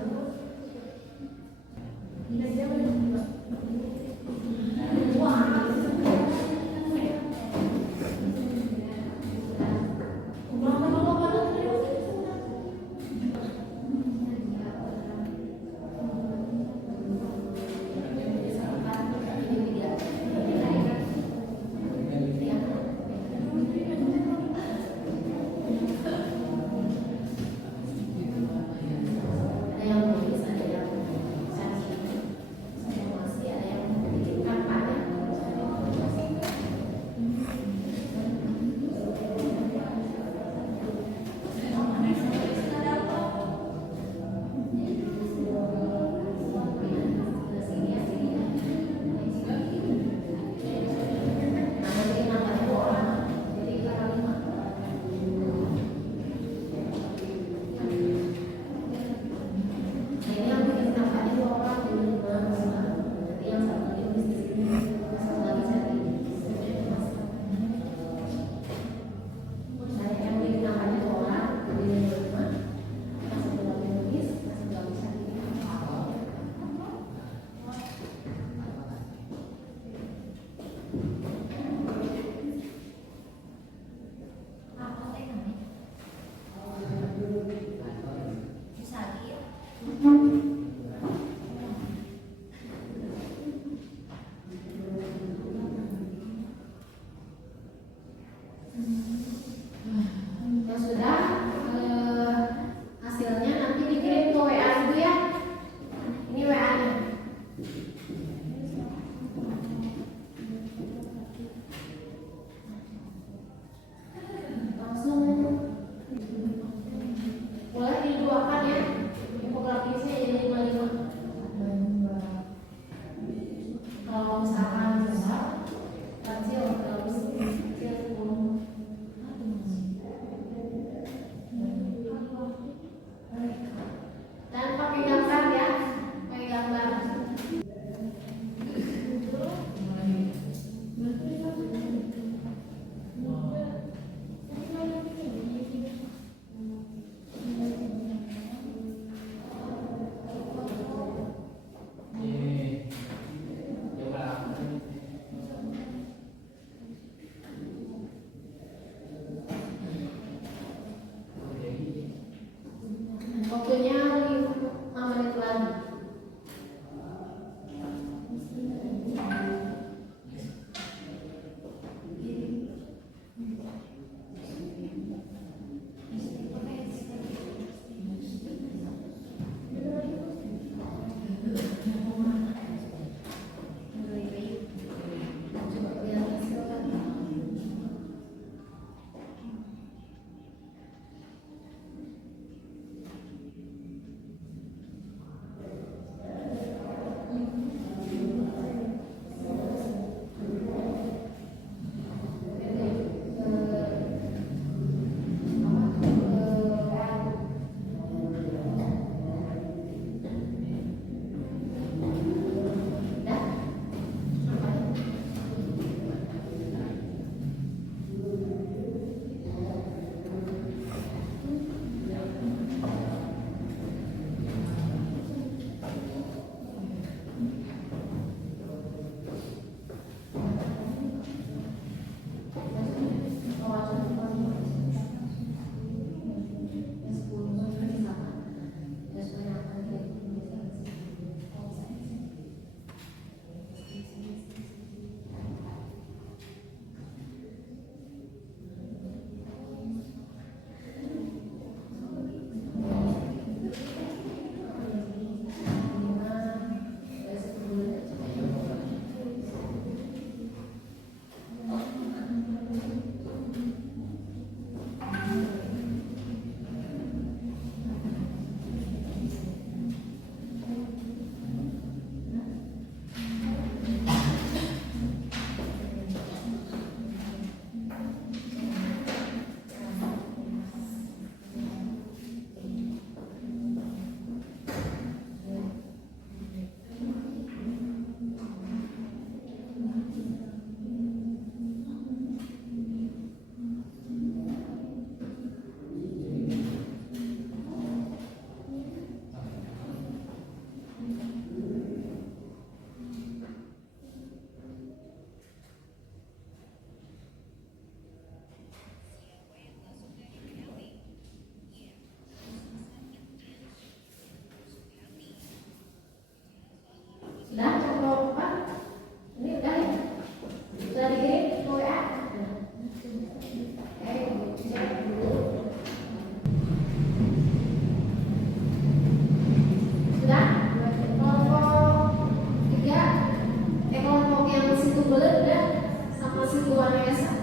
Ibu Anessa?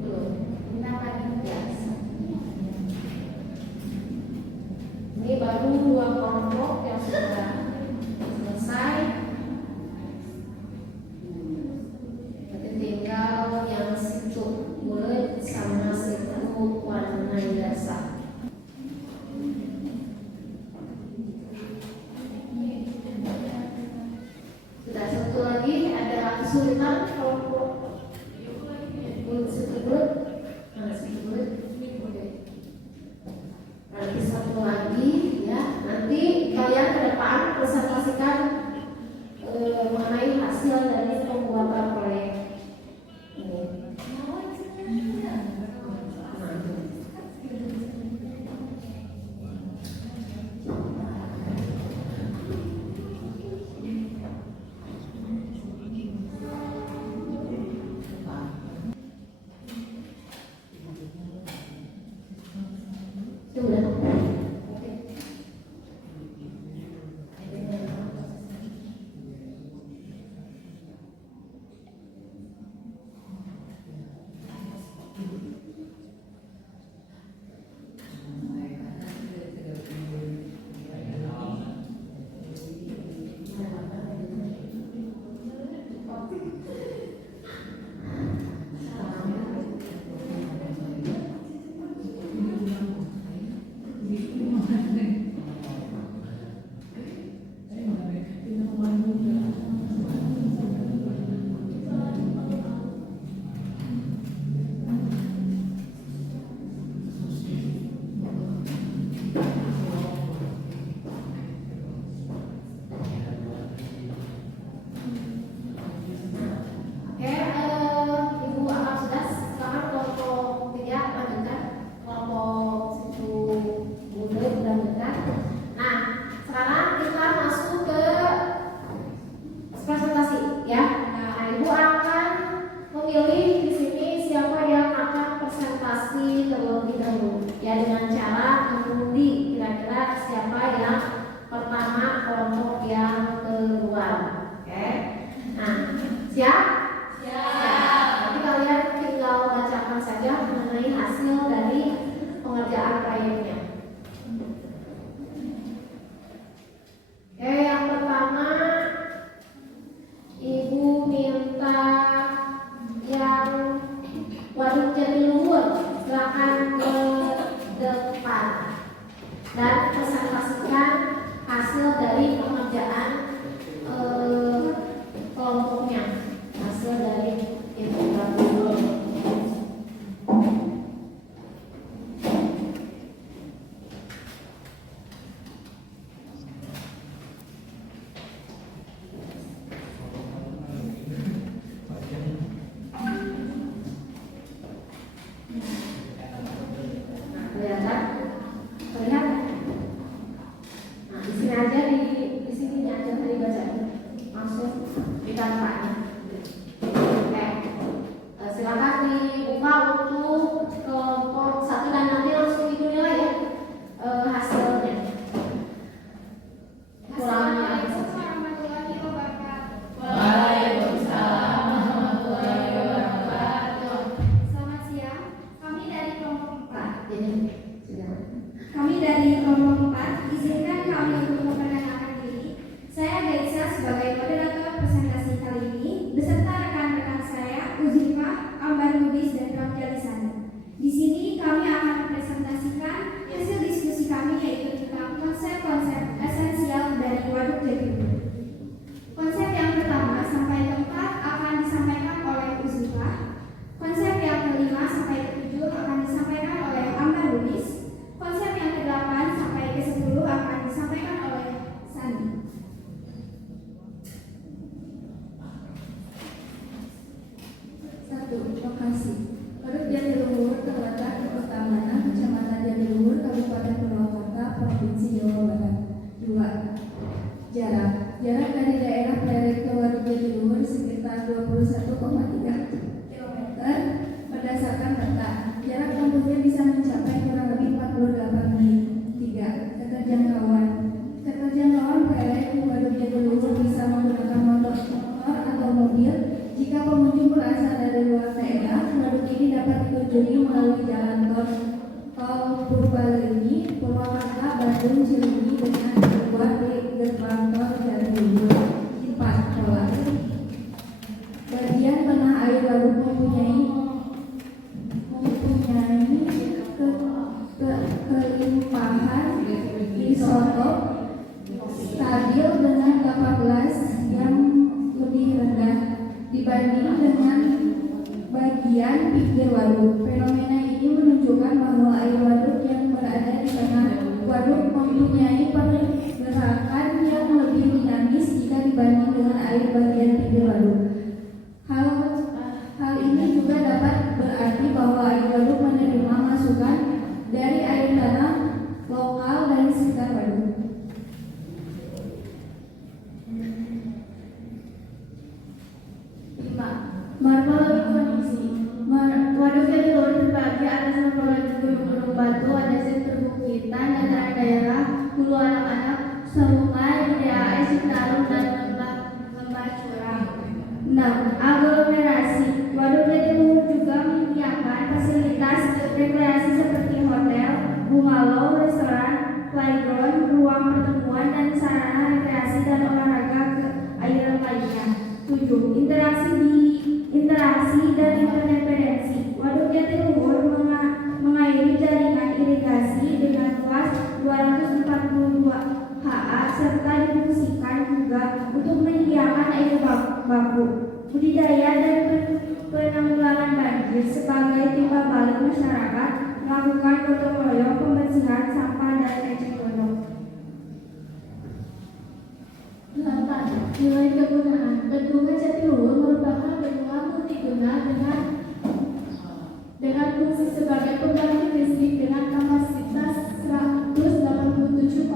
Belum. Pendapat Ya. Ini baru 2 kelompok yang sudah selesai. Nanti tinggal yang situ bulat sama situ warna jasa. Sudah satu lagi ada kesulitan kelompok bulat situ bulat. Nah, situ bulat. Oke. Nanti satu lagi ya. Nanti kalian ke depan presentasikan mengenai hasil dari pembuatan proyek ini. Sudah. Oke. Oke, Ibu Akang sudah. Sekarang kelompok 3 lanjutkan. Kelompok situ bulat sudah dekat. Nah, sekarang kita masuk ke presentasi ya. Nah, Ibu akan memilih di sini siapa yang akan presentasi terlebih dahulu. Ya, dengan cara mengundi kira-kira siapa yang pertama, kelompok yang keluar. Oke. Nah, siap? Nanti kalian tinggal bacakan saja mengenai hasil dari pengerjaan proyeknya. Oke, yang pertama Ibu minta yang Waduk Jatiluhur, silakan ke depan dan presentasikan hasil dari pengerjaan kelompoknya. Hasil dari Ibu Waduk. Nah, kelihatan? Terlihat? Nah, di sini aja di sini aja tadi baca. Langsung di kanvasnya. Oke. Silakan dibuka untuk kelompok 1 dan nanti langsung Ibu nilai ya hasilnya. Assalamualaikum warahmatullahi wabarakatuh. Waalaikumsalam warahmatullahi wabarakatuh. Selamat siang. Kami dari kelompok 4. Jadi sudah. Kami dari kelompok 4, izinkan kami untuk memperkenalkan diri. Saya Gaisa sebagai moderator presentasi kali ini beserta rekan-rekan saya Uzifa, Ambar Lubis dan Ramja Lisani. Di sini kami akan mempresentasikan hasil diskusi kami yaitu tentang konsep-konsep esensial dari Waduk Jatiluhur. Konsep yang pertama sampai keempat akan disampaikan oleh Uzifa. Konsep yang kelima sampai ketujuh akan disampaikan oleh Ambar Lubis. Konsep yang ke-8 sampai ke-10 akan disampaikan oleh Sani. Lokasi Waduk Jatiluhur terletak di Kota Manah, Kecamatan Jatiluhur, Kabupaten Purwakarta, Provinsi Jawa Barat. Di terjadi melalui jalan tol Purbalenyi, Purwakarta, Bandung, Cileunyi dengan keluar dari gerbang tol Jatiluhur. 4. Pola. Bagian tengah air waduk mempunyai kelimpahan isotop stabil dengan 18 yang lebih rendah dibanding dengan bagian pinggir waduk. Fenomena ini menunjukkan bahwa air waduk yang berada di tengah waduk mempunyai pergerakan yang lebih dinamis jika dibanding dengan air bagian pinggir waduk. Hal ini juga dapat berarti bahwa air waduk menerima masukan dari air tanah lokal dari sekitar waduk. 5. Morfologi kondisi. Waduk Jatiluhur terbagi atas morfologi gunung-gunung batu, ada perbukitan, daerah-daerah, hulu anak-anak, sungai, DAS, Citarum, dan lembah curang. 6. Aglomerasi. Waduk Jatiluhur juga menyediakan fasilitas rekreasi seperti hotel, bungalow, restoran, playground, ruang pertemuan, dan sarana rekreasi dan olahraga ke air lainnya. 7. Interaksi dan interdependensi. Waduk Jatiluhur mengairi jaringan irigasi dengan luas 242 ha serta difungsikan juga untuk menyediakan air baku, budidaya dan penanggulangan banjir. Sebagai timbal balik, masyarakat melakukan gotong royong pembersihan sampah dan eceng gondok. 8. Nilai kegunaan. Bendungan Jatiluhur merupakan bendungan multiguna dengan fungsi sebagai pembangkit listrik dengan kapasitas 187,5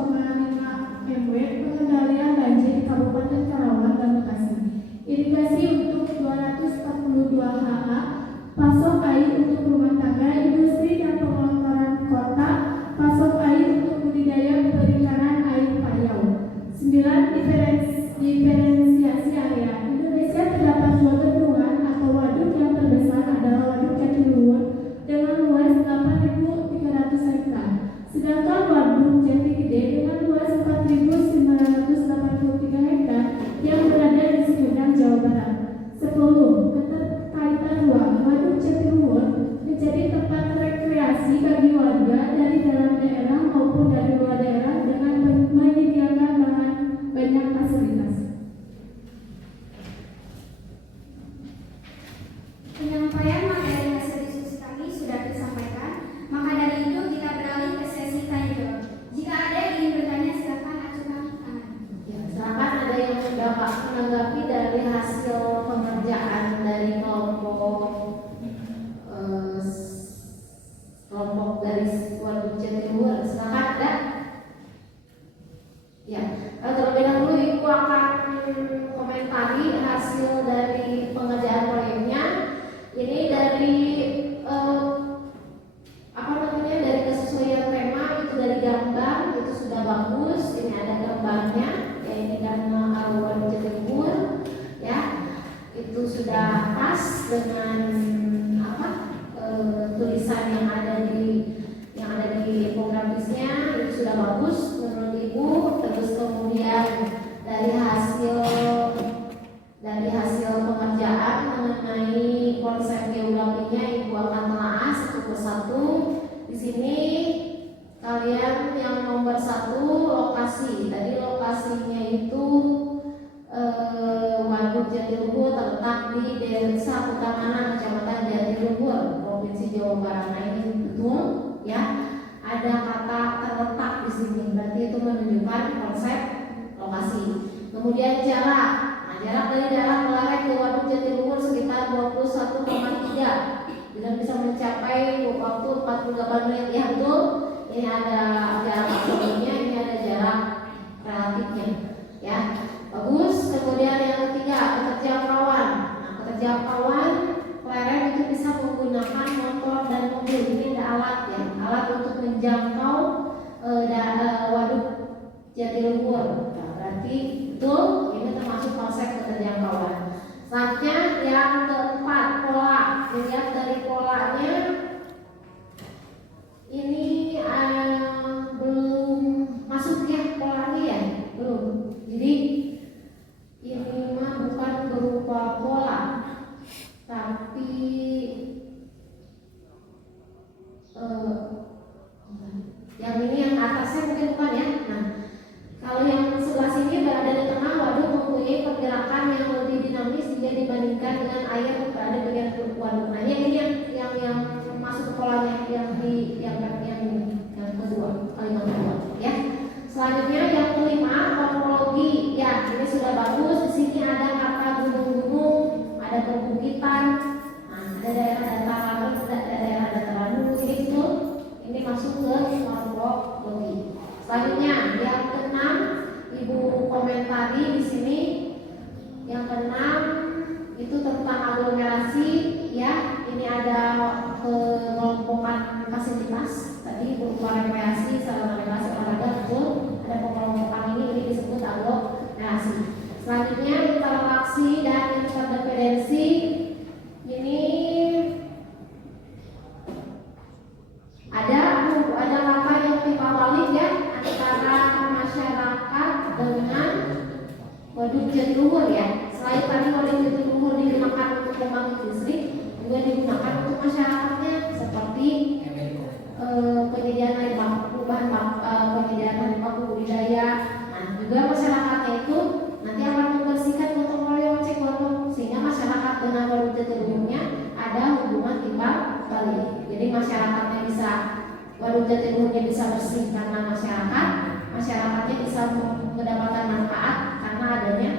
MW, pengendalian banjir di Kabupaten Karawang dan Bekasi, irigasi untuk 242 ha, pasok air untuk rumah tangga, industri dan pengelolaan kota, pasok air untuk budidaya perikanan air payau. 9. Diferensiasi area. Indonesia terdapat dua bendungan atau waduk. Yang terbesar adalah Waduk Jatiluhur dengan luas 8.300 hektar, sedangkan Waduk Jati Gede dengan luas 4.983 hektar yang berada di Sumedang, Jawa Barat. 10. Keterkaitan ruang. Waduk Jatiluhur menjadi tempat rekreasi bagi warga dari dalam daerah maupun dari luar daerah dengan menyediakan banyak fasilitas. Penyampaian materi hasil diskusi kami sudah disampaikan, maka dari itu kita beralih ke sesi tanya jawab. Jika ada yang ingin bertanya, silakan ajukan tangan. Ya, silakan ada yang dapat menanggapi dari hasil pengerjaan dari kelompok dari Waduk Jatiluhur. Silakan ada. Ya, terlebih dahulu Ibu akan komentari hasil dari pengerjaan proyeknya. Ini dari dari kesesuaian tema itu dari gambar itu sudah bagus. Ini ada gambarnya, ya ini gambar Waduk Jatiluhur, ya itu sudah pas dengan tulisan yang ada di infografisnya, itu sudah bagus menurut Ibu. Terus kemudian dari hasil pengerjaan mengenai konsep geografinya Ibu akan telah satu persatu. Di sini kalian yang nomor 1 lokasi. Tadi lokasinya itu Waduk Jatiluhur terletak di Desa Kutanganan, Kecamatan Jatiluhur, Provinsi Jawa Barat. Nah ini betul, ya. Ada kata terletak di sini, berarti itu menunjukkan konsep lokasi. Kemudian jarak. Nah, jarak dari daerah Pelahai ke Waduk Jatiluhur sekitar 21,3 dan bisa mencapai waktu 48 menit. Ya betul. Ini ada jarak absolutnya, ini ada jarak relatifnya. Ya, bagus. Kemudian yang ketiga, keterjangkauan. Nah, keterjangkauan lereng itu bisa menggunakan motor dan mobil. Ini ada alat, ya, alat untuk menjangkau Waduk Jatiluhur. Nah, berarti betul ini termasuk konsep keterjangkauan. Selanjutnya yang keempat, pola. Dilihat dari polanya waduk Jatiluhurnya bisa bersih karena masyarakatnya bisa mendapatkan manfaat karena adanya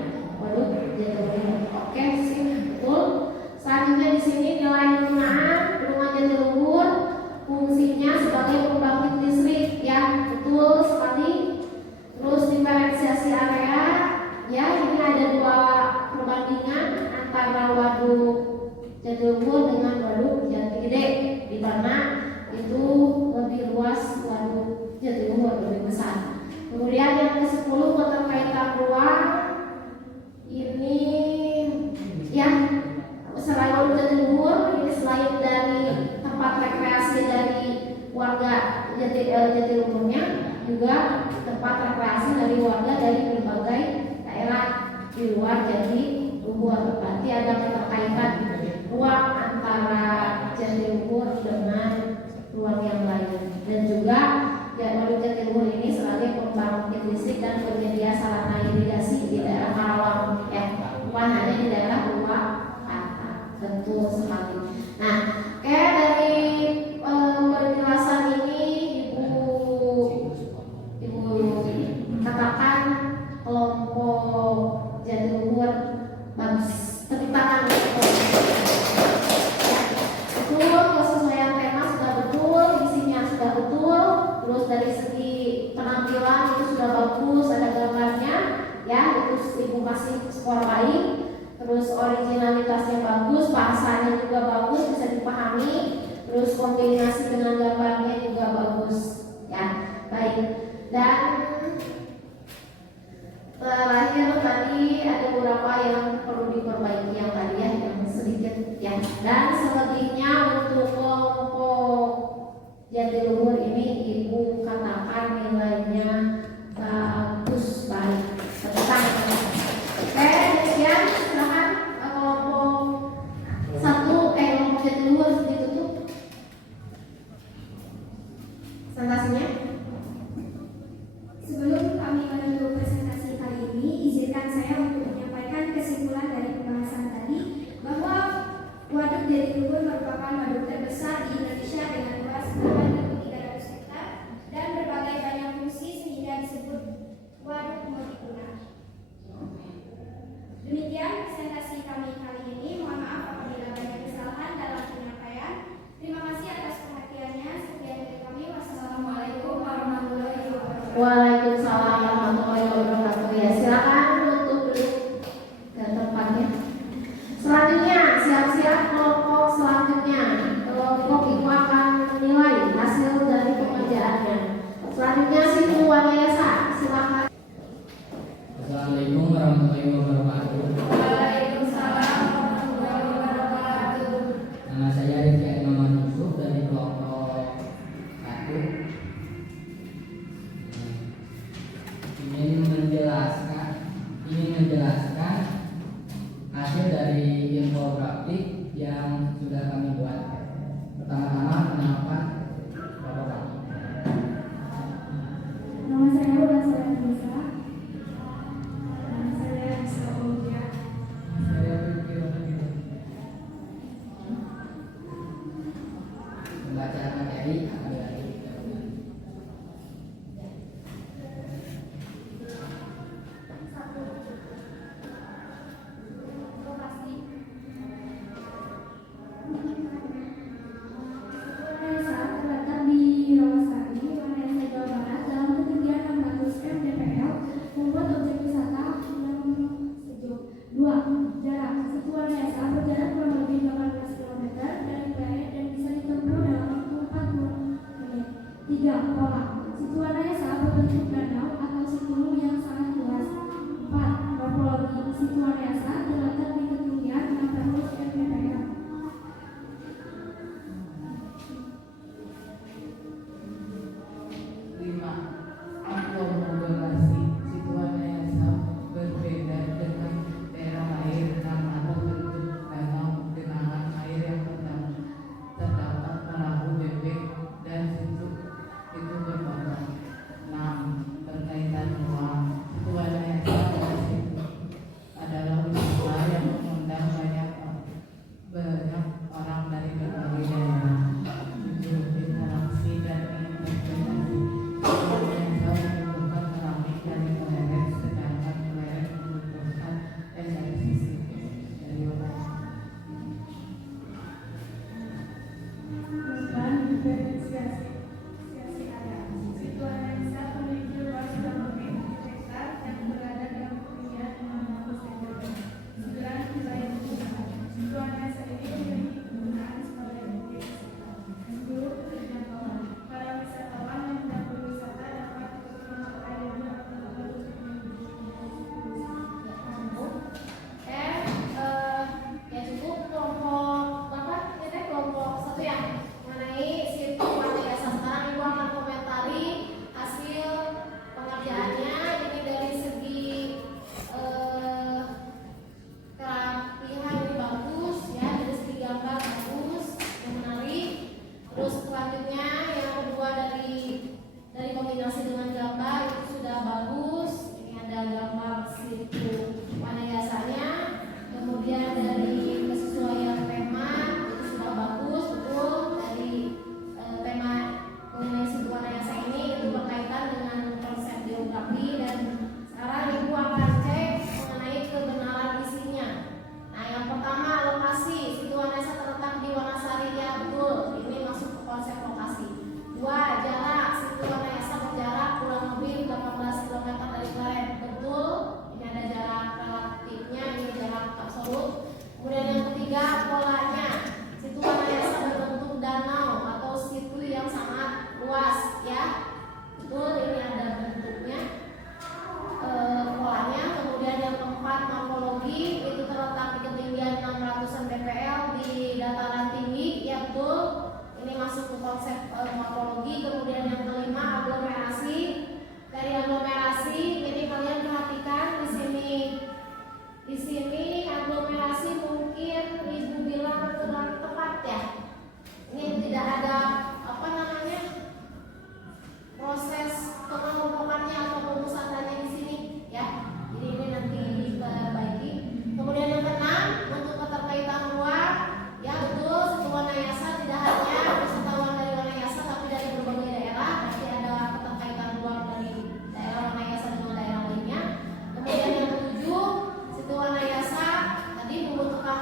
waduk Jatiluhur. Oke, sih betul. Selanjutnya di sini nilai penggunaan bendungan Jatiluhur fungsinya sebagai pembangkit listrik, ya betul sekali. Terus diferensiasi area, ya ini ada dua perbandingan antara waduk Jatiluhur dengan waduk Jatigede, di mana itu lebih luas waduk Jatiluhur, lebih besar. Kemudian yang ke-10 keterkaitan ruang, ini ya selain waduk Jatiluhur, ini selain dari tempat rekreasi dari warga Jatiluhurnya, juga tempat rekreasi dari warga dari berbagai daerah di luar Jatiluhur. Berarti ada keterkaitan ruang antara Jatiluhur dengan ruang yang lain. Dan juga waduk Jatiluhur ini sebagai pembangkit listrik dan penyedia sarana irigasi di daerah Karawang, ya bukan hanya di daerah Purwakarta. Betul sekali. Nah, kayak dari penjelasan ini ibu katakan kelompok Jatiluhur bagus. Tepuk tangan. Betul, kesesuaian tema sudah betul, isinya sudah betul. Terus dari segi penampilan itu sudah bagus, ada gambarnya, ya itu ibu kasih skor baik. Terus originalitasnya bagus, bahasanya juga bagus, bisa dipahami. Terus kombinasi dengan gambarnya juga bagus, ya baik. Dan terakhir tadi ada beberapa yang perlu diperbaiki yang tadi ya, yang sedikit ya. Dan selebihnya untuk kelompok Jatiluhur ini ibu katakan nilainya bagus, baik. Tentang oke, sekian silakan kelompok kelompok Jatiluhur ditutup presentasinya. Sebelum kami menutup presentasi kali ini, izinkan saya untuk menyampaikan kesimpulan dari pembahasan tadi bahwa waduk Jatiluhur merupakan waduk terbesar di Indonesia dengan luas 8.300 hektar dan berbagai banyak fungsi sehingga disebut waduk multiguna. Demikian presentasi kami kali ini. Mohon maaf apabila banyak kesalahan dalam penyampaian. Terima kasih atas perhatiannya. Sekian dari kami. Wassalamualaikum warahmatullahi wabarakatuh. Waalaikumsalam warahmatullahi wabarakatuh. Ya, silakan untuk duduk ke tempatnya. Selanjutnya, siap-siap kelompok selanjutnya. Kelompok ibu akan menilai hasil dari pengerjaannya. Selanjutnya Siti Wanayasa, silakan. Assalamualaikum warahmatullahi wabarakatuh. Waalaikumsalam warahmatullahi wabarakatuh. Nama saya Rizky Muhammad Yusuf dari kelompok 1. Ingin menjelaskan hasil dari infografik yang sudah kami buat. Pertama-tama kenalkan Bapak kami. Nama saya Ulan Saranisa. Saya Isa Olivia. Pembacaan materi akan dari Saat terletak di Rawasari, Wanayasa, Jawa Barat, dalam ketinggian 600 mdpl, membuat objek wisata yang sejuk. 2. Jarak. Situ Wanayasa berjarak kurang lebih 18 km dari planet dan bisa ditempuh dalam waktu kombinasi dengan gambar itu sudah bagus. Ini ada gambar situ Wanayasanya. Kemudian dari kesesuaian tema itu sudah bagus, betul. Dari tema mengenai situ Wanayasa ini itu berkaitan dengan konsep geografi, dan sekarang Ibu akan cek mengenai kebenaran isinya. Nah, yang pertama lokasi. Situ Wanayasa terletak di Wanasari, ya betul. Ini masuk ke konsep lokasi. 2. Jarak. Situ Wanayasa berjarak kurang lebih 18 km dari Klaren, betul. Ini ada jarak relatifnya, ini jarak absolut. Kemudian yang ketiga, polanya. Situ Wanayasa berbentuk danau atau situ yang sangat luas, ya betul. Ini ada bentuknya, polanya. Kemudian yang keempat, morfologi. Itu terletak di ketinggian 600 mdpl di dataran tinggi, ya betul. Ini masuk ke konsep morfologi. Kemudian yang kelima, aglomerasi. Dari aglomerasi ini kalian perhatikan di sini. Di sini aglomerasi mungkin Ibu bilang kurang tepat, ya. Ini tidak ada apa namanya proses pengelompokannya atau pemusatannya di sini, ya. Jadi ini nanti diperbaiki. Kemudian yang keenam, untuk keterkaitan luar, ya betul. Situ Wanayasa tidak hanya wisatawan dari Wanayasa, tapi dari berbagai daerah. Nanti ada keterkaitan luar dari daerah Wanayasa dengan daerah lainnya. Kemudian yang ketujuh, Situ Wanayasa tadi membutuhkan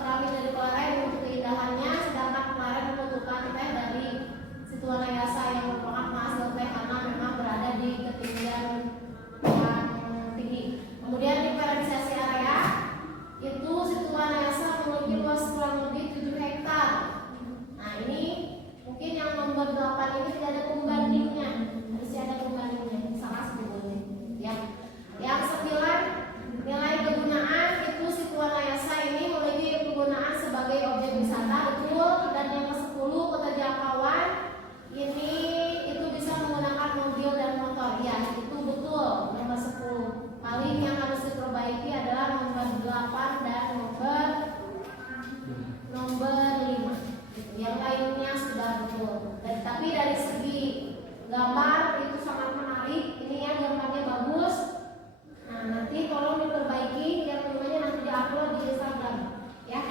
keramik dari Klaren untuk keindahannya, sedangkan Klaren membutuhkan teh dari Situ Wanayasa yang merupakan penghasil teh karena memang berada di ketinggian yang tinggi. Kemudian diferensiasi area, itu Situ Wanayasa memiliki luas kurang lebih 7 hektar. Nah, ini mungkin yang nomor 8 ini tidak ada pembandingnya, harusnya ada pembandingnya, salah sebetulnya, ya. Yang 9, nilai kegunaan. Itu Situ Wanayasa ini memiliki kegunaan sebagai objek wisata, betul. Dan yang ke-10, keterjangkauan. Ini itu bisa menggunakan mobil dan motor, ya itu betul. Nomor 10. Paling yang harus diperbaiki adalah nomor 8 dan nomor 5. Yang lainnya sudah betul. Tapi dari segi gambar itu sangat menarik. Ini ya, gambarnya bagus. Nah, nanti tolong diperbaiki, yang namanya nanti diupload di Instagram, ya.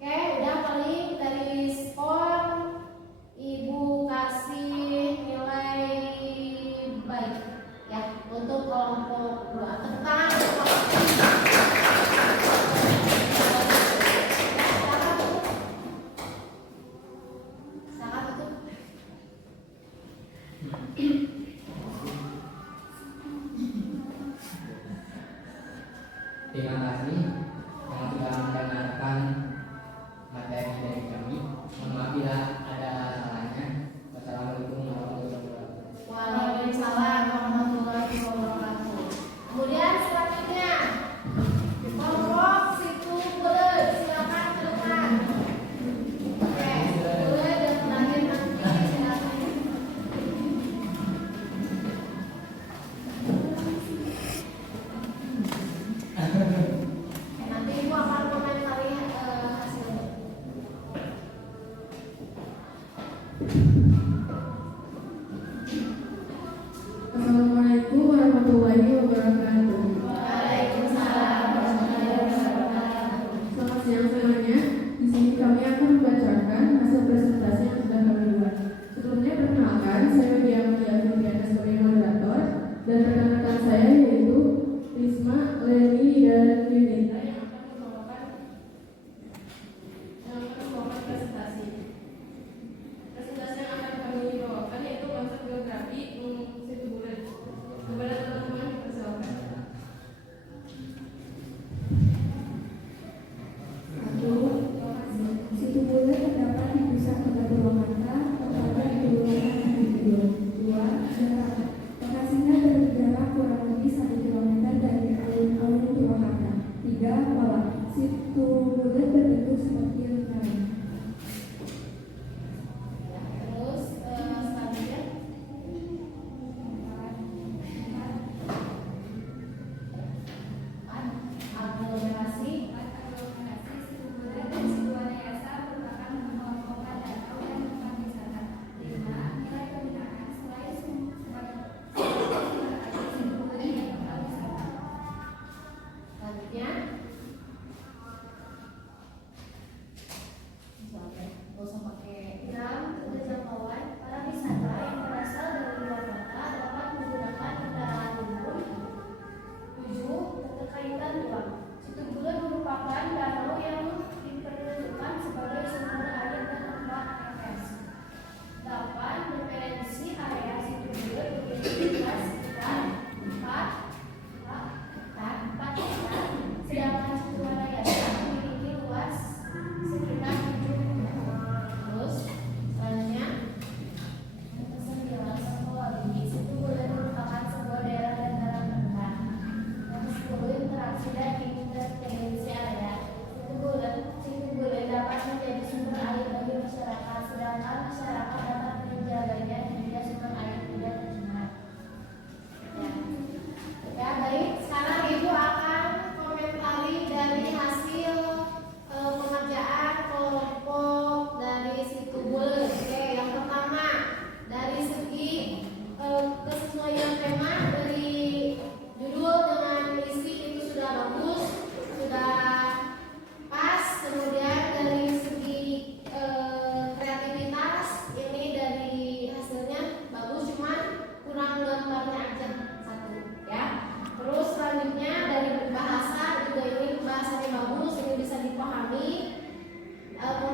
Oke, udah paling dari skor Ibu kasih nilai baik, ya untuk kelompok 2 tentang sangat betul.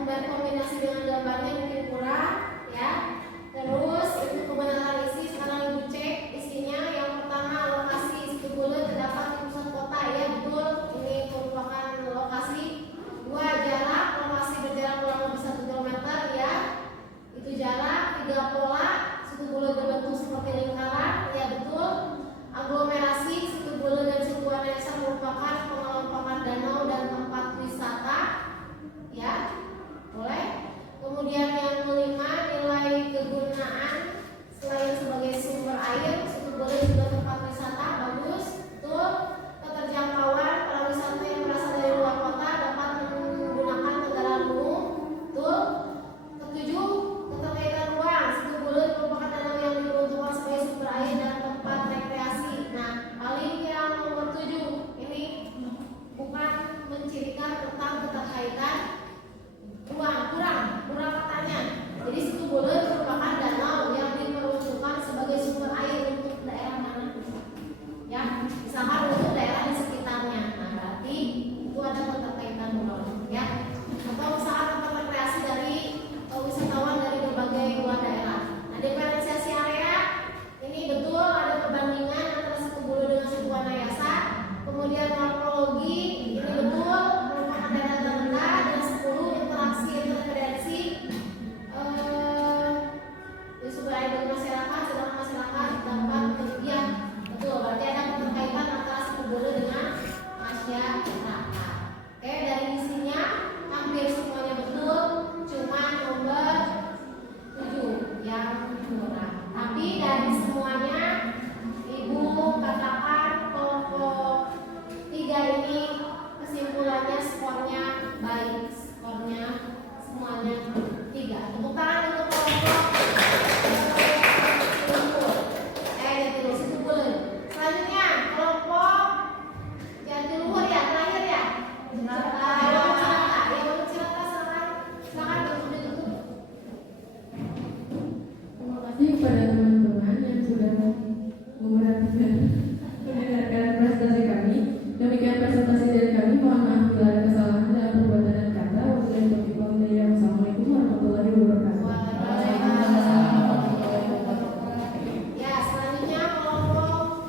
berkombinasi dengan gambarnya mungkin kurang ya. Terus untuk kebenaran isi sekarang ibu cek isinya. Yang pertama, lokasi situ Bolen terdapat di pusat kota, ya betul, ini merupakan lokasi. 2, jarak, lokasi berjarak kurang lebih 1 km ya, itu jarak. 3, pola, situ Bolen berbentuk seperti lingkaran, ya betul. Aglomerasi, situ Bolen dan situ Wanayasa merupakan pengelompokan danau dan tempat wisata, ya boleh. Kemudian yang kelima, nilai kegunaan selain sebagai sumber air, situ Bolen juga tempat wisata, bagus, betul. Keterjangkauan, para wisata yang berasal dari luar kota dapat menggunakan kendaraan umum, betul. Ketujuh, keterkaitan ruang, situ Bolen merupakan danau yang diperuntukkan sebagai sumber air dan tempat rekreasi. Nah, paling yang nomor 7 ini bukan mencirikan tentang keterkaitan ruang, kurang katanya. Jadi situ Bolen merupakan danau yang diperuntukkan sebagai sumber air untuk daerah mana? Ya, misalkan untuk daerah di sekitarnya. Nah, berarti itu ada keterkaitan ruang, ya. Atau misalkan tempat rekreasi dari wisatawan dari berbagai luar daerah. Nah, diferensiasi area ini betul ada perbandingan antara situ Bolen dengan situ Wanayasa. Kemudian morfologi ini betul merupakan daerah terendah. Dan 10, interaksi interferensi di sumber air bagi masyarakat, sedangkan masyarakat dapat kerugian, betul. Berarti ada keterkaitan antara situ Bolen dengan masyarakat. Oke, dari isinya hampir semuanya betul, cuma nomor 7 yang kurang. Tapi dari semuanya ibu katakan kelompok 3 ini kesimpulannya skornya baik, skornya semuanya 3. Tepuk tangan untuk kelompok Jatiluhur, situ Bolen. Selanjutnya kelompok Jatiluhur ya, terakhir ya. Cirata, silakan ditutup. Terima kasih kepada teman-teman yang sudah memperhatikan mendengarkan presentasi kami. Demikian presentasi dari kami. Mohon maaf bila ada kesalahan dalam perbuatan dan kata. Wassalamualaikum warahmatullahi wabarakatuh. Ya, selanjutnya kelompok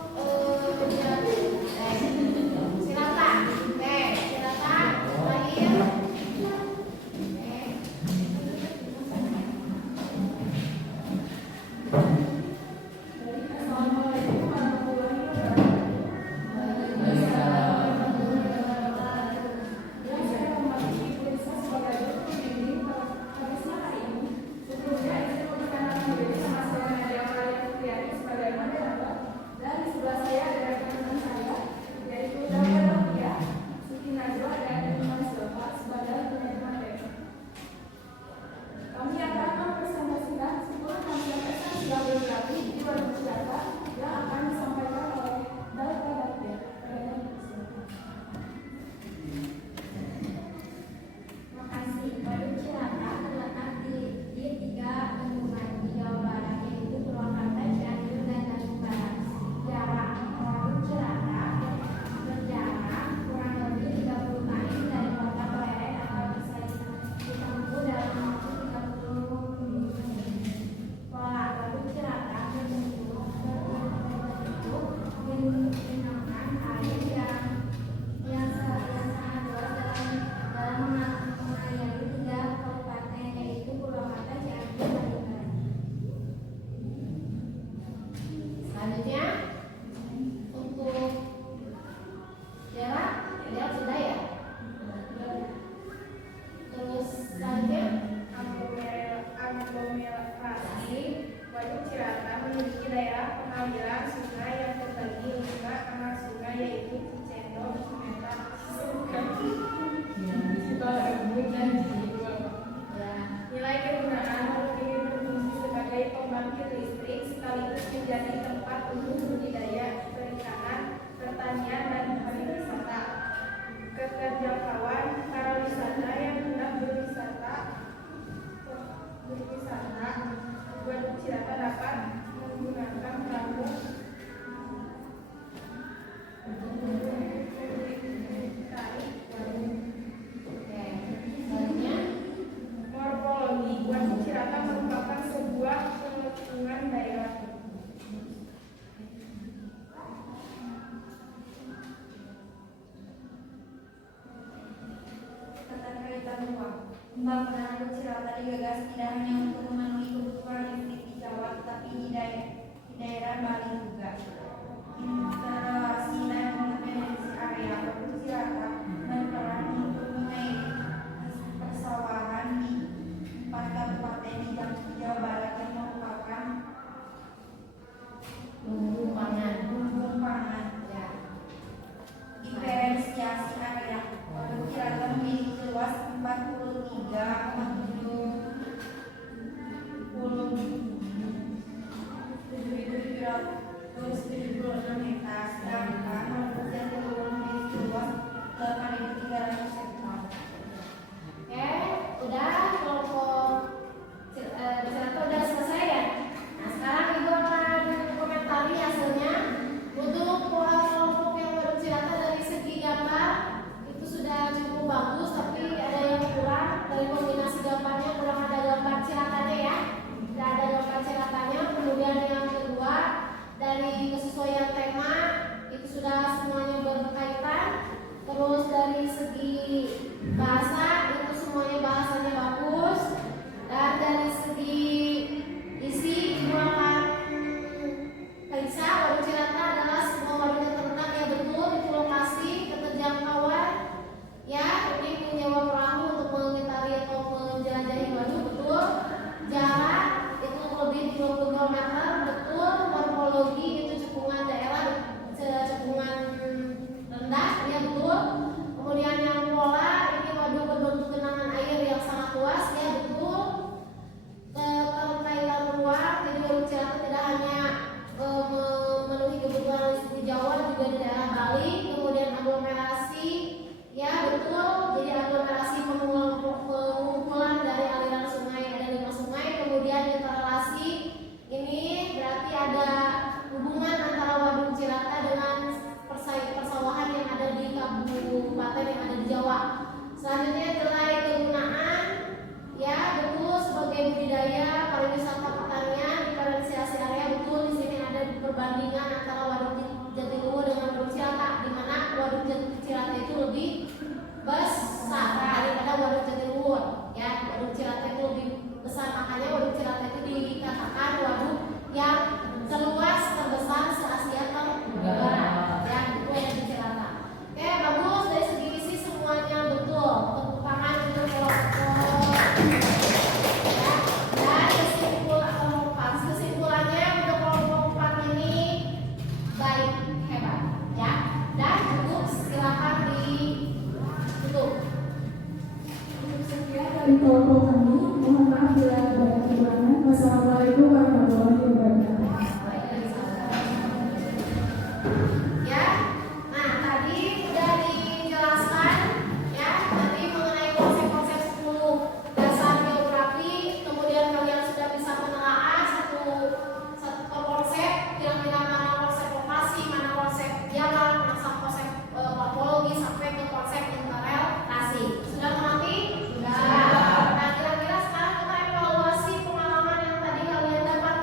Cirata. Oke, Cirata terakhir. Assalamualaikum warahmatullahi wabarakatuh. Saya memasuki Purisa sebagai guru pembimbing pada siang hari ini. Sebelumnya izin memperkenalkan diri, nama saya Nadia Maria Fitriani sebagai moderator, dan di sebelah saya ada rekan-rekan saya yaitu Dalia Rohia, Siti Najwa, dan Iman Silva sebagai penerima materi. Kami akan mempresentasikan 10 tampilan esensial geografi di Waduk Cirata yang akan disampaikan oleh Dalta Baktia. Makasih. Waduk Cirata terletak di 3 bendungan di Jawa Barat, yaitu Purwakarta, Cianjur, dan Bandung Barat. Jarak Waduk Cirata berjarak kurang lebih 30 mil dari kota Pleret atau bisa ditempuh dalam waktu 30 menit. Pola Waduk Cirata berbentuk genangan air yang sangat luas dalam mengairi 3 kabupaten, yaitu Purwakarta, Cianjur, dan Bandung Barat. Selanjutnya untuk jarak sudah ya. Terus selanjutnya aglomerasi Waduk Cirata memiliki daerah pengaliran sungai yang terbagi 5 nama sungai, yaitu Cicendo, Cimeta, Nilai kegunaan waduk ini berfungsi sebagai pembangkit listrik sekaligus menjadi tempat untuk budidaya perikanan, pertanian, dan pariwisata. Keterjangkauan para wisata yang hendak berwisata Waduk Cirata dapat menggunakan perahu Oke, selanjutnya Waduk Cirata digagas tidak hanya untuk memenuhi kebutuhan listrik di Jawa, tetapi di daerah Bali juga. Instalasi dan kompetensi area Waduk Cirata berperan untuk mengairi persawahan di 4 kabupaten di Jawa Barat yang merupakan lumbung pangan. Ya. Diferensiasi area Waduk Cirata memiliki luas 43,776 hektar, sedangkan Waduk Jatiluhur memiliki luas 8.300 hektar. Oke, udah kelompok Cirata udah selesai ya. Nah sekarang ibu akan komentari hasilnya. Untuk kelompok yang Waduk Cirata dari segi gambar itu sudah cukup bagus, tapi ada yang kurang dari kombinasi gambarnya, kurang ada gambar ciratanya ya. Tidak ada gambar ciratanya. Kemudian yang kedua dari kesesuaian tema itu sudah semuanya berkaitan. Terus dari segi bahasa itu semuanya bahasanya bagus, dan dari segi isi ibu akan periksa Waduk Cirata adalah sebuah waduk yang terletak ya betul itu lokasi keterjangkauan ya, ini menyewa perahu untuk mengitari atau menjelajahi waduk betul, jarak itu lebih 20 km betul, morfologi itu cekungan daerah cekungan rendah ya betul, kemudian yang pola ini waduk berbentuk genangan air yang sangat luas ya betul, keterkaitan ruang jadi Waduk Cirata tidak hanya memenuhi kebutuhan listrik di Jawa juga di daerah Bali, kemudian aglomerasi ya betul, jadi aglomerasi pengumpulan dari aliran sungai, ada 5 sungai, kemudian interrelasi ini berarti ada hubungan antara Waduk Cirata dengan persawahan yang ada di kabupaten yang ada di Jawa. Selanjutnya nilai kegunaan ya betul sebagai budidaya pariwisata pertanian, diferensiasi area betul di sini ada perbandingan antara Waduk Jatiluhur dengan Waduk Cirata, di mana Waduk Cirata itu lebih besar daripada Waduk Jatiluhur ya. Waduk Cirata itu lebih besar, makanya Waduk Cirata itu dikatakan waduk yang terluas terbesar se-Asia Tenggara ya, itu yang di Cirata. Oke bagus, dari segi isi semuanya betul, tepuk tangan untuk kelompok ya. Dan kesimpulannya untuk kelompok 4 ini baik, hebat ya, dan cukup, silakan ditutup. Sekian dari kelompok kami. Mohon maaf bila ada banyak kekurangan. Wassalamualaikum warahmatullahi wabarakatuh. Ya, nah tadi sudah dijelaskan ya, tadi mengenai konsep-konsep 10 dasar geografi, kemudian kalian sudah bisa menelaah satu konsep, kira-kira mana konsep lokasi, mana konsep jalan, mana konsep morfologi sampai ke konsep interrelasi. Sudah mengerti? Sudah. Nah kira-kira sekarang kita evaluasi pengalaman yang tadi kalian dapat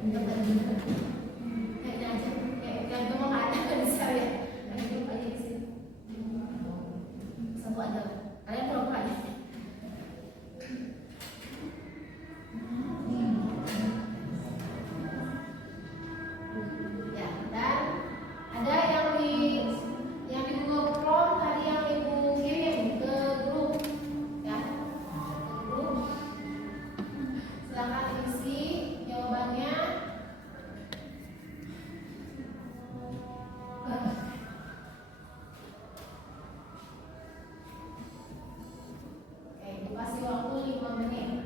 Kayaknya aja, kayak gue mau ada kan di saya. Kayak aja di sini. Satu aja. Kalian pura-pura aja. Ya, dan ada yang di Google Form tadi yang ibu kirim ke grup, ya, ke grup. Silakan isi jawabannya. Oke, ibu kasih waktu 5 menit.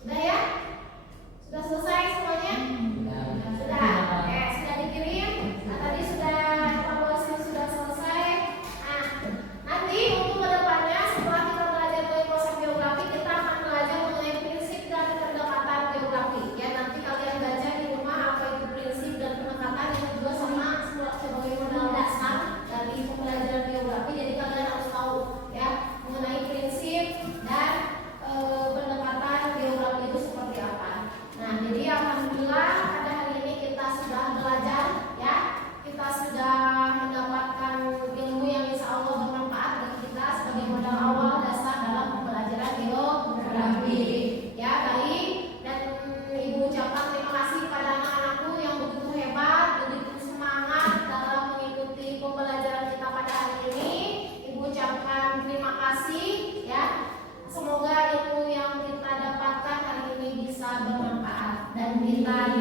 Sudah ya? Sudah selesai semuanya? Sudah. Oke, sudah dikirim. Nah, tadi sudah evaluasi sudah selesai. Nah, nanti untuk kedepannya setelah kita belajar dari konsep geografi, kita akan belajar mengenai prinsip dan pendekatan geografi. Ya, nanti kalian belajar di rumah apa itu prinsip dan pendekatan yang juga sama sebagai modal dasar dari pembelajaran geografi. Jadi kalian harus tahu ya mengenai prinsip dan pendekatan geografi itu seperti apa. Nah, jadi alhamdulillah pada hari ini kita sudah belajar ya. Kita sudah mendapatkan ilmu yang insya Allah bermanfaat bagi kita sebagai modal awal dasar dalam pembelajaran geografi. Ya, baik. Dan ibu ucapkan terima kasih pada anak-anakku yang begitu hebat, begitu semangat dalam mengikuti pembelajaran kita pada hari ini. Ibu ucapkan terima kasih ya. Semoga ilmu yang kita dapatkan hari ini bisa bermanfaat dan kita